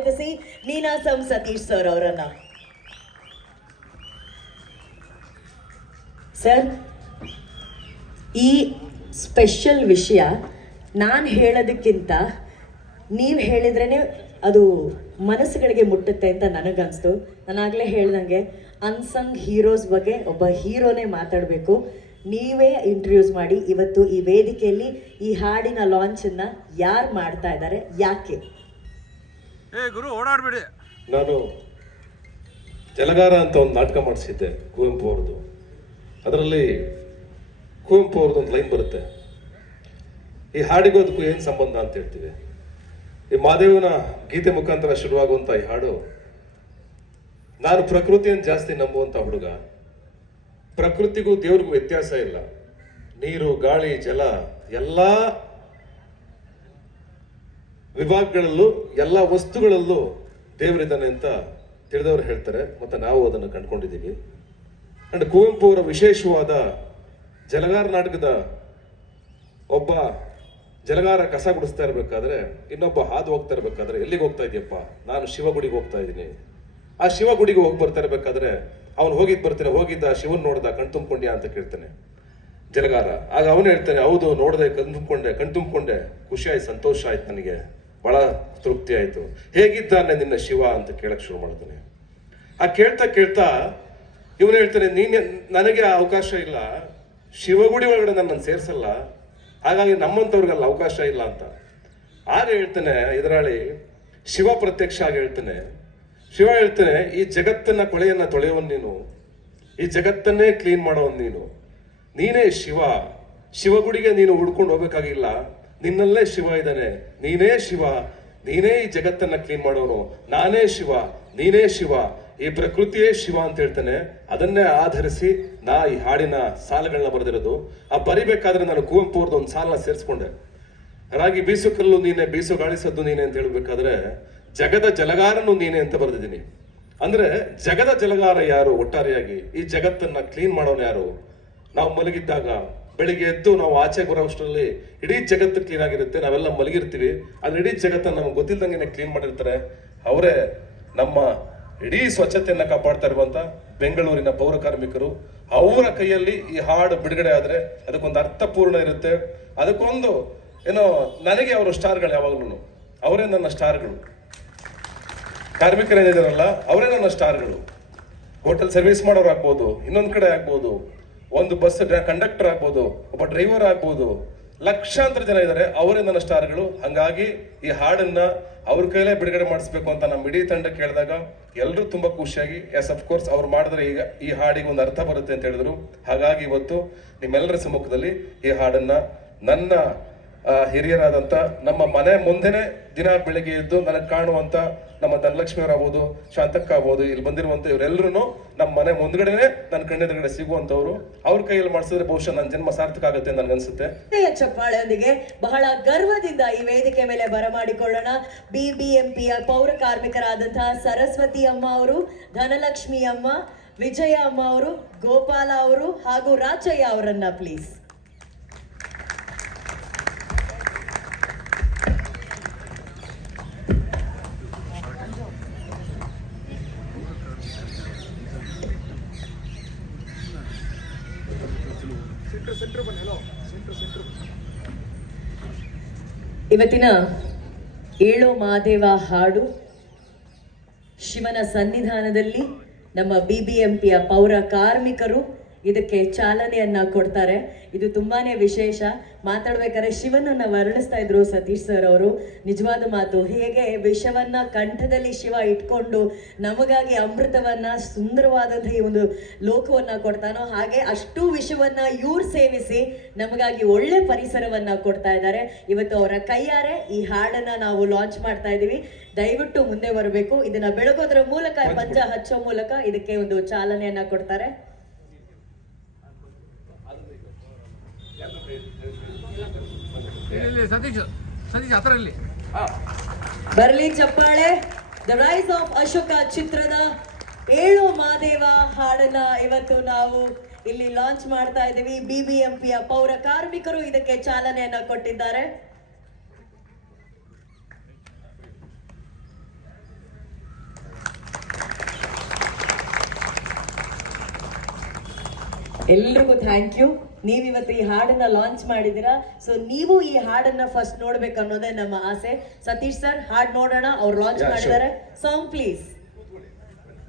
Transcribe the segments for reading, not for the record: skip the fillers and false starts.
ಸ್ವಾಗತಿಸಿ ನೀನಾಸಂ ಸತೀಶ್ ಸರ್ ಅವರನ್ನ. ಸರ್, ಈ ಸ್ಪೆಷಲ್ ವಿಷಯ ನಾನು ಹೇಳೋದಕ್ಕಿಂತ ನೀವು ಹೇಳಿದ್ರೇ ಅದು ಮನಸ್ಸುಗಳಿಗೆ ಮುಟ್ಟುತ್ತೆ ಅಂತ ನನಗನ್ನಿಸ್ತು. ನಾನಾಗಲೇ ಹೇಳ್ದಂಗೆ ಅನ್ಸಂಗ್ ಹೀರೋಸ್ ಬಗ್ಗೆ ಒಬ್ಬ ಹೀರೋನೇ ಮಾತಾಡಬೇಕು. ನೀವೇ ಇಂಟ್ರೊಡ್ಯೂಸ್ ಮಾಡಿ ಇವತ್ತು ಈ ವೇದಿಕೆಯಲ್ಲಿ ಈ ಹಾಡಿನ ಲಾಂಚನ್ನು ಯಾರು ಮಾಡ್ತಾ ಇದ್ದಾರೆ, ಯಾಕೆ? ಗುರು ಓಡಾಡಬೇಡಿ. ನಾನು ಜಲಗಾರ ಅಂತ ಒಂದು ನಾಟಕ ಮಾಡಿಸಿದ್ದೆ ಕುವೆಂಪು ಅವ್ರದ್ದು. ಅದರಲ್ಲಿ ಕುವೆಂಪು ಅವ್ರದ್ದು ಒಂದು ಲೈನ್ ಬರುತ್ತೆ, ಈ ಹಾಡಿಗೋದಕ್ಕೂ ಏನು ಸಂಬಂಧ ಅಂತ ಹೇಳ್ತೀವಿ. ಈ ಮಾದೇವನ ಗೀತೆ ಮುಖಾಂತರ ಶುರುವಾಗುವಂಥ ಈ ಹಾಡು, ನಾನು ಪ್ರಕೃತಿಯನ್ನು ಜಾಸ್ತಿ ನಂಬುವಂಥ ಹುಡುಗ. ಪ್ರಕೃತಿಗೂ ದೇವ್ರಿಗೂ ವ್ಯತ್ಯಾಸ ಇಲ್ಲ. ನೀರು, ಗಾಳಿ, ಜಲ ಎಲ್ಲ ವಿಭಾಗಗಳಲ್ಲೂ ಎಲ್ಲ ವಸ್ತುಗಳಲ್ಲೂ ದೇವರಿದ್ದಾನೆ ಅಂತ ತಿಳಿದವರು ಹೇಳ್ತಾರೆ, ಮತ್ತು ನಾವು ಅದನ್ನು ಕಂಡುಕೊಂಡಿದ್ದೀವಿ. ಅಂಡ್ ಕುವೆಂಪು ಅವರ ವಿಶೇಷವಾದ ಜಲಗಾರ ನಾಟಕದ ಒಬ್ಬ ಜಲಗಾರ ಕಸ ಗುಡಿಸ್ತಾ ಇರಬೇಕಾದ್ರೆ ಇನ್ನೊಬ್ಬ ಹಾದು ಹೋಗ್ತಾ ಇರಬೇಕಾದ್ರೆ, ಎಲ್ಲಿಗೆ ಹೋಗ್ತಾ ಇದೆಯಪ್ಪ? ನಾನು ಶಿವಗುಡಿಗೆ ಹೋಗ್ತಾ ಇದ್ದೀನಿ. ಆ ಶಿವಗುಡಿಗೆ ಹೋಗಿ ಬರ್ತಾ ಇರಬೇಕಾದ್ರೆ ಅವನು ಹೋಗಿದ್ದ ಶಿವನ್ ನೋಡ್ದ, ಕಣ್ ತುಂಬ್ಕೊಂಡ್ಯಾ ಅಂತ ಕೇಳ್ತಾನೆ ಜಲಗಾರ. ಆಗ ಅವನು ಹೇಳ್ತಾನೆ, ಹೌದು ನೋಡ್ದೆ, ಕಣ್ ತುಂಬ್ಕೊಂಡೆ, ಖುಷಿ ಆಯ್ತು, ಸಂತೋಷ ಆಯ್ತು, ನನಗೆ ಬಹಳ ತೃಪ್ತಿ ಆಯ್ತು. ಹೇಗಿದ್ದಾನೆ ನಿನ್ನ ಶಿವ ಅಂತ ಕೇಳಕ್ ಶುರು ಮಾಡ್ತಾನೆ. ಆ ಕೇಳ್ತಾ ಇವನು ಹೇಳ್ತಾನೆ, ನನಗೆ ಆ ಅವಕಾಶ ಇಲ್ಲ, ಶಿವಗುಡಿ ಒಳಗಡೆ ನನ್ನನ್ನು ಸೇರ್ಸಲ್ಲ, ಹಾಗಾಗಿ ನಮ್ಮಂಥವ್ರಿಗಲ್ಲ ಅವಕಾಶ ಇಲ್ಲ ಅಂತ. ಆಗ ಹೇಳ್ತಾನೆ ಎದುರಾಳಿ ಶಿವ ಪ್ರತ್ಯಕ್ಷ ಆಗಿ ಹೇಳ್ತಾನೆ, ಶಿವ ಹೇಳ್ತಾನೆ, ಈ ಜಗತ್ತನ್ನ ಕೊಳೆಯನ್ನ ತೊಳೆಯವನ್ ನೀನು, ಈ ಜಗತ್ತನ್ನೇ ಕ್ಲೀನ್ ಮಾಡೋವನ್ ನೀನು, ನೀನೇ ಶಿವ. ಶಿವಗುಡಿಗೆ ನೀನು ಹುಡ್ಕೊಂಡು ಹೋಗ್ಬೇಕಾಗಿಲ್ಲ, ನಿನ್ನಲ್ಲೇ ಶಿವ ಇದ್ದಾನೆ, ನೀನೇ ಶಿವ, ನೀನೇ ಈ ಜಗತ್ತನ್ನ ಕ್ಲೀನ್ ಮಾಡೋನು, ನಾನೇ ಶಿವ, ನೀನೇ ಶಿವ, ಈ ಪ್ರಕೃತಿಯೇ ಶಿವ ಅಂತ ಹೇಳ್ತಾನೆ. ಅದನ್ನೇ ಆಧರಿಸಿ ನಾ ಈ ಹಾಡಿನ ಸಾಲುಗಳನ್ನ ಬರೆದಿರೋದು. ಆ ಬರಿಬೇಕಾದ್ರೆ ನಾನು ಕುವೆಂಪು ಅವ್ರದ್ದು ಒಂದು ಸಾಲನ್ನ ಸೇರಿಸ್ಕೊಂಡೆ. ರಾಗಿ ಬೀಸು ಕಲ್ಲು ನೀನೆ, ಬೀಸು ಗಾಳಿಸದ್ದು ನೀನೆ ಅಂತ ಹೇಳ್ಬೇಕಾದ್ರೆ ಜಗದ ಜಲಗಾರನು ನೀನೆ ಅಂತ ಬರೆದಿದ್ದೀನಿ. ಅಂದ್ರೆ ಜಗದ ಜಲಗಾರ ಯಾರು? ಒಟ್ಟಾರೆಯಾಗಿ ಈ ಜಗತ್ತನ್ನ ಕ್ಲೀನ್ ಮಾಡೋನು ಯಾರು? ನಾವು ಮಲಗಿದ್ದಾಗ ಬೆಳಿಗ್ಗೆ ಎದ್ದು ನಾವು ಆಚೆ ಬರೋಷ್ಟರಲ್ಲಿ ಇಡೀ ಜಗತ್ತು ಕ್ಲೀನ್ ಆಗಿರುತ್ತೆ, ನಾವೆಲ್ಲ ಮಲಗಿರ್ತೀವಿ, ಆದ್ರೆ ಇಡೀ ಜಗತ್ತನ್ನ ನಮ್ಗೆ ಗೊತ್ತಿಲ್ದಂಗೆ ಕ್ಲೀನ್ ಮಾಡಿರ್ತಾರೆ. ಅವರೇ ನಮ್ಮ ಇಡೀ ಸ್ವಚ್ಛತೆಯನ್ನ ಕಾಪಾಡ್ತಾ ಇರುವಂತ ಬೆಂಗಳೂರಿನ ಪೌರ ಕಾರ್ಮಿಕರು. ಅವರ ಕೈಯಲ್ಲಿ ಈ ಹಾಡು ಬಿಡುಗಡೆ ಆದ್ರೆ ಅದಕ್ಕೊಂದು ಅರ್ಥಪೂರ್ಣ ಇರುತ್ತೆ. ಅದಕ್ಕೊಂದು ಏನೋ, ನನಗೆ ಅವರು ಸ್ಟಾರ್ಗಳು, ಯಾವಾಗಲೂ ಅವರೇ ನನ್ನ ಸ್ಟಾರ್ಗಳು. ಕಾರ್ಮಿಕರೇನಿದಾರಲ್ಲ ಅವರೇ ನನ್ನ ಸ್ಟಾರ್ಗಳು. ಹೋಟೆಲ್ ಸರ್ವಿಸ್ ಮಾಡೋರು ಆಗ್ಬೋದು, ಇನ್ನೊಂದ್ ಕಡೆ ಆಗ್ಬೋದು, ಒಂದು ಬಸ್ ಕಂಡಕ್ಟರ್ ಆಗ್ಬೋದು, ಒಬ್ಬ ಡ್ರೈವರ್ ಆಗ್ಬೋದು, ಲಕ್ಷಾಂತರ ಜನ ಇದ್ದಾರೆ, ಅವರೇ ನನ್ನ ಸ್ಟಾರ್ಗಳು. ಹಂಗಾಗಿ ಈ ಹಾಡನ್ನ ಅವ್ರ ಕೈಲೇ ಬಿಡುಗಡೆ ಮಾಡಿಸ್ಬೇಕು ಅಂತ ನಮ್ಮ ಇಡೀ ತಂಡಕ್ಕೆ ಹೇಳಿದಾಗ ಎಲ್ಲರೂ ತುಂಬಾ ಖುಷಿಯಾಗಿ, ಎಸ್ ಅಫ್ ಕೋರ್ಸ್ ಅವ್ರು ಮಾಡಿದ್ರೆ ಈಗ ಈ ಹಾಡಿಗೆ ಒಂದು ಅರ್ಥ ಬರುತ್ತೆ ಅಂತ ಹೇಳಿದ್ರು. ಹಾಗಾಗಿ ಇವತ್ತು ನಿಮ್ಮೆಲ್ಲರ ಸಮ್ಮುಖದಲ್ಲಿ ಈ ಹಾಡನ್ನ ನನ್ನ ಹಿರಿಯರಾದಂತ ನಮ್ಮ ಮನೆ ಮುಂದೆನೆ ದಿನ ಬೆಳಿಗ್ಗೆ ಎದ್ದು ನನಗೆ ಕಾಣುವಂತ ನಮ್ಮ ಧನಲಕ್ಷ್ಮಿ ಅವರಾಗ್ಬೋದು, ಶಾಂತಕ್ಕ ಆಗ್ಬೋದು, ಇಲ್ಲಿ ಬಂದಿರುವಂತ ಇವರೆಲ್ಲರೂ ನಮ್ಮ ಮನೆ ಮುಂದ್ಗಡೆನೆ ನನ್ನ ಕಣ್ಣೆದುರುಗಡೆ ಸಿಗುವಂತವ್ರು. ಅವ್ರ ಕೈಯಲ್ಲಿ ಮಾಡಿಸಿದ್ರೆ ಬಹುಶಃ ನನ್ನ ಜನ್ಮ ಸಾರ್ಥಕ ಆಗುತ್ತೆ ಅಂತ ನನ್ಗನ್ಸುತ್ತೆ. ಚಪ್ಪಾಳೆಯೊಂದಿಗೆ ಬಹಳ ಗರ್ವದಿಂದ ಈ ವೇದಿಕೆ ಮೇಲೆ ಬರಮಾಡಿಕೊಳ್ಳೋಣ ಬಿಬಿಎಂಪಿಯ ಪೌರ ಕಾರ್ಮಿಕರಾದಂತಹ ಸರಸ್ವತಿ ಅಮ್ಮ ಅವರು, ಧನಲಕ್ಷ್ಮಿ ಅಮ್ಮ, ವಿಜಯ ಅಮ್ಮ ಅವರು, ಗೋಪಾಲ ಅವರು ಹಾಗೂ ರಾಚಯ್ಯ ಅವರನ್ನ ಪ್ಲೀಸ್. ಇವತ್ತಿನ ಏಳೋ ಮಾದೇವ ಹಾಡು ಶಿವನ ಸನ್ನಿಧಾನದಲ್ಲಿ ನಮ್ಮ ಬಿಬಿಎಂಪಿಯ ಪೌರ ಕಾರ್ಮಿಕರು ಇದಕ್ಕೆ ಚಾಲನೆಯನ್ನ ಕೊಡ್ತಾರೆ. ಇದು ತುಂಬಾನೇ ವಿಶೇಷ. ಮಾತಾಡ್ಬೇಕಾದ್ರೆ ಶಿವನನ್ನ ವರ್ಣಿಸ್ತಾ ಇದ್ರು ಸತೀಶ್ ಸರ್ ಅವರು. ನಿಜವಾದ ಮಾತು, ಹೇಗೆ ವಿಷವನ್ನ ಕಂಠದಲ್ಲಿ ಶಿವ ಇಟ್ಕೊಂಡು ನಮಗಾಗಿ ಅಮೃತವನ್ನ, ಸುಂದರವಾದಂತಹ ಈ ಒಂದು ಲೋಕವನ್ನ ಕೊಡ್ತಾನೋ, ಹಾಗೆ ಅಷ್ಟು ವಿಷವನ್ನ ಇವ್ರು ಸೇವಿಸಿ ನಮಗಾಗಿ ಒಳ್ಳೆ ಪರಿಸರವನ್ನ ಕೊಡ್ತಾ ಇದ್ದಾರೆ. ಇವತ್ತು ಅವರ ಕೈಯಾರೆ ಈ ಹಾಡನ್ನ ನಾವು ಲಾಂಚ್ ಮಾಡ್ತಾ ಇದೀವಿ. ದಯವಿಟ್ಟು ಮುಂದೆ ಬರಬೇಕು. ಇದನ್ನ ಬೆಳಗೋದ್ರ ಮೂಲಕ, ಪಂಚ ಹಚ್ಚೋ ಮೂಲಕ ಇದಕ್ಕೆ ಒಂದು ಚಾಲನೆಯನ್ನ ಕೊಡ್ತಾರೆ. ಸತೀಶ್ ಹತ್ತರಲ್ಲಿ ಬರ್ಲಿ ಚಪ್ಪಾಳೆ. ದ ರೈಸ್ ಆಫ್ ಅಶೋಕ ಚಿತ್ರದ ಏಳು ಮಾದೇವ ಹಾಡನ್ನ ಇವತ್ತು ನಾವು ಇಲ್ಲಿ ಲಾಂಚ್ ಮಾಡ್ತಾ ಇದ್ದೀವಿ. ಬಿಬಿಎಂಪಿಯ ಪೌರ ಕಾರ್ಮಿಕರು ಇದಕ್ಕೆ ಚಾಲನೆಯನ್ನ ಕೊಟ್ಟಿದ್ದಾರೆ. ಎಲ್ರಿಗೂ ಥ್ಯಾಂಕ್ ಯು. ನೀವಿವತ್ತು ಈ ಹಾಡನ್ನ ಲಾಂಚ್ ಮಾಡಿದ್ದೀರಾ. ಸೊ ನೀವು ಈ ಹಾಡನ್ನ ಫಸ್ಟ್ ನೋಡ್ಬೇಕು ಅನ್ನೋದೇ ನಮ್ಮ ಆಸೆ. ಸತೀಶ್ ಸರ್ ಹಾಡ್ ನೋಡೋಣ. ಅವ್ರು ಲಾಂಚ್ Yeah, ಮಾಡಿದ್ದಾರೆ. Song please.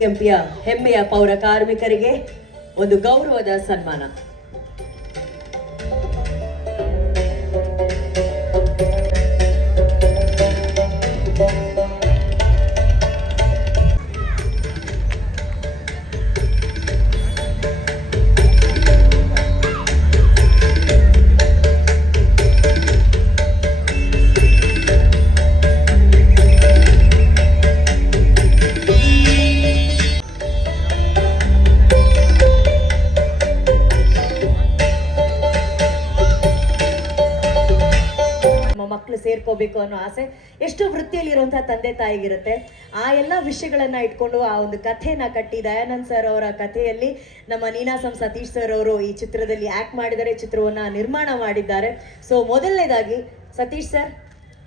ಎಂಪಿಯ ಹೆಮ್ಮೆಯ ಪೌರ ಕಾರ್ಮಿಕರಿಗೆ ಒಂದು ಗೌರವದ ಸನ್ಮಾನ. ಮಕ್ಕಳು ಸೇರ್ಕೋಬೇಕು ಅನ್ನೋ ಆಸೆ ಎಷ್ಟು ವೃತ್ತಿಯಲ್ಲಿರುವಂತಹ ತಂದೆ ತಾಯಿಗಿರುತ್ತೆ. ಆ ಎಲ್ಲ ವಿಷಯಗಳನ್ನ ಇಟ್ಕೊಂಡು ಆ ಒಂದು ಕಥೆನ ಕಟ್ಟಿ ದಯಾನಂದ್ ಸರ್ ಅವರ ಕಥೆಯಲ್ಲಿ ನಮ್ಮ ನೀನಾಸಂ ಸತೀಶ್ ಸರ್ ಅವರು ಈ ಚಿತ್ರದಲ್ಲಿ ಆಕ್ಟ್ ಮಾಡಿದ್ದಾರೆ, ಚಿತ್ರವನ್ನ ನಿರ್ಮಾಣ ಮಾಡಿದ್ದಾರೆ. ಸೊ ಮೊದಲನೇದಾಗಿ ಸತೀಶ್ ಸರ್,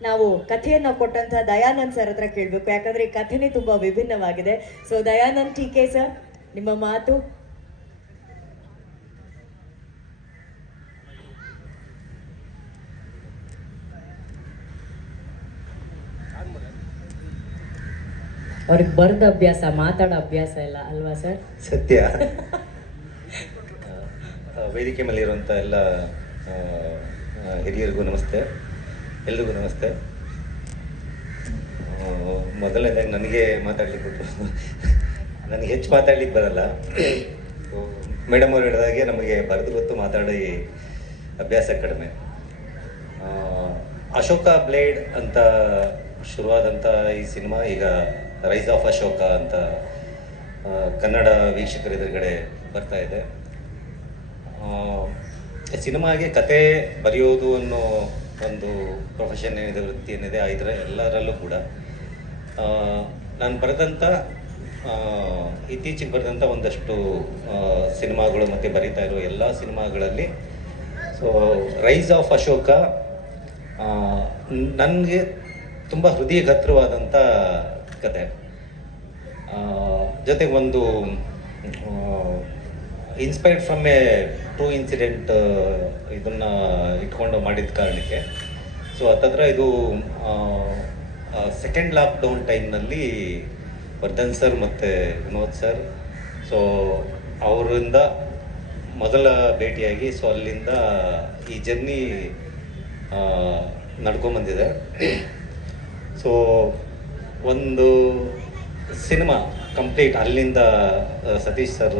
ನಾವು ಕಥೆಯನ್ನ ಕೊಟ್ಟಂತಹ ದಯಾನಂದ್ ಸರ್ ಹತ್ರ ಕೇಳಬೇಕು, ಯಾಕಂದ್ರೆ ಈ ಕಥೆನೇ ತುಂಬಾ ವಿಭಿನ್ನವಾಗಿದೆ. ಸೊ ದಯಾನಂದ್ ಟೀಕೆ ಸರ್, ನಿಮ್ಮ ಮಾತು. ಅವ್ರಿಗೆ ಬರೆದ ಅಭ್ಯಾಸ, ಮಾತಾಡೋ ಅಭ್ಯಾಸ ಇಲ್ಲ ಅಲ್ವಾ ಸರ್? ಸತ್ಯ. ವೇದಿಕೆ ಮೇಲಿರುವಂಥ ಎಲ್ಲ ಹಿರಿಯರಿಗೂ ನಮಸ್ತೆ, ಎಲ್ರಿಗೂ ನಮಸ್ತೆ. ಮೊದಲನೇದಾಗಿ ನನಗೆ ಮಾತಾಡ್ಲಿಕ್ಕೆ ಕೊಟ್ಟರು. ನನಗೆ ಹೆಚ್ಚು ಮಾತಾಡ್ಲಿಕ್ಕೆ ಬರಲ್ಲ. ಮೇಡಮ್ ಅವ್ರು ಹೇಳಿದಾಗೆ ನಮಗೆ ಬರೆದು ಗೊತ್ತು, ಮಾತಾಡಿ ಅಭ್ಯಾಸ ಕಡಿಮೆ. ಅಶೋಕ ಬ್ಲೇಡ್ ಅಂತ ಶುರುವಾದಂಥ ಈ ಸಿನಿಮಾ ಈಗ ರೈಸ್ ಆಫ್ ಅಶೋಕ ಅಂತ ಕನ್ನಡ ವೀಕ್ಷಕರ ಎದುರುಗಡೆ ಬರ್ತಾ ಇದೆ. ಸಿನಿಮಾಗೆ ಕತೆ ಬರೆಯೋದು ಅನ್ನೋ ಒಂದು ಪ್ರೊಫೆಷನ್ ಏನಿದೆ, ವೃತ್ತಿ ಏನಿದೆ, ಇದರ ಎಲ್ಲರಲ್ಲೂ ಕೂಡ ನಾನು ಬರೆದಂಥ ಇತ್ತೀಚೆಗೆ ಬರೆದಂಥ ಒಂದಷ್ಟು ಸಿನಿಮಾಗಳು ಮತ್ತು ಬರೀತಾ ಇರೋ ಎಲ್ಲ ಸಿನಿಮಾಗಳಲ್ಲಿ ಸೊ ರೈಸ್ ಆಫ್ ಅಶೋಕ ನನಗೆ ತುಂಬ ಹೃದಯಗತವಾದಂಥ ಕತೆ. ಜೊತೆಗೆ ಒಂದು inspired from A true incident ಇದನ್ನು ಇಟ್ಕೊಂಡು ಮಾಡಿದ ಕಾರಣಕ್ಕೆ ಸೊ ಹತ್ತತ್ರ ಇದು ಸೆಕೆಂಡ್ ಲಾಕ್ಡೌನ್ ಟೈಮ್ನಲ್ಲಿ ವರ್ಧನ್ ಸರ್ ಮತ್ತು ವಿನೋದ್ ಸರ್ ಸೊ ಅವರಿಂದ ಮೊದಲ ಭೇಟಿಯಾಗಿ ಸೊ ಅಲ್ಲಿಂದ ಈ ಜರ್ನಿ ನಡ್ಕೊಂಬಂದಿದೆ. ಸೊ ಒಂದು ಸಿನಿಮಾ ಕಂಪ್ಲೀಟ್ ಅಲ್ಲಿಂದ ಸತೀಶ್ ಸರ್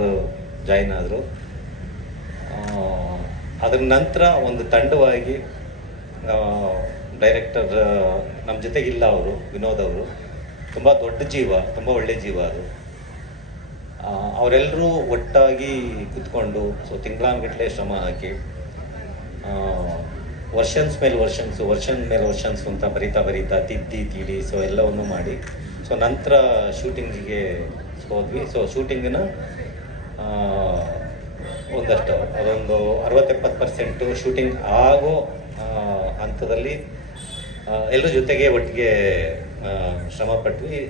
ಜಾಯಿನ್ ಆದರು. ಅದರ ನಂತರ ಒಂದು ತಂಡವಾಗಿ ಡೈರೆಕ್ಟರ್ ನಮ್ಮ ಜೊತೆಗಿಲ್ಲ, ಅವರು ವಿನೋದ್ ಅವರು ತುಂಬ ದೊಡ್ಡ ಜೀವ, ತುಂಬ ಒಳ್ಳೆ ಜೀವ ಅದು. ಅವರೆಲ್ಲರೂ ಒಟ್ಟಾಗಿ ಕೂತ್ಕೊಂಡು ಸೊ ತಿಂಗಳಾನ್ಗಟ್ಟಲೆ ಶ್ರಮ ಹಾಕಿ ವರ್ಷನ್ಸ್ ಮೇಲೆ ವರ್ಷನ್ಸ್ ಅಂತ ಬರೀತಾ ತಿದ್ದಿ ತೀಡಿ ಸೊ ಎಲ್ಲವನ್ನು ಮಾಡಿ ಸೊ ನಂತರ ಶೂಟಿಂಗಿಗೆ ಹೋದ್ವಿ. ಸೊ ಶೂಟಿಂಗಿನ ಒಂದಷ್ಟು ಅದೊಂದು 60-70% ಶೂಟಿಂಗ್ ಆಗೋ ಹಂತದಲ್ಲಿ ಎಲ್ಲರ ಜೊತೆಗೆ ಒಟ್ಟಿಗೆ ಶ್ರಮ ಪಟ್ವಿ.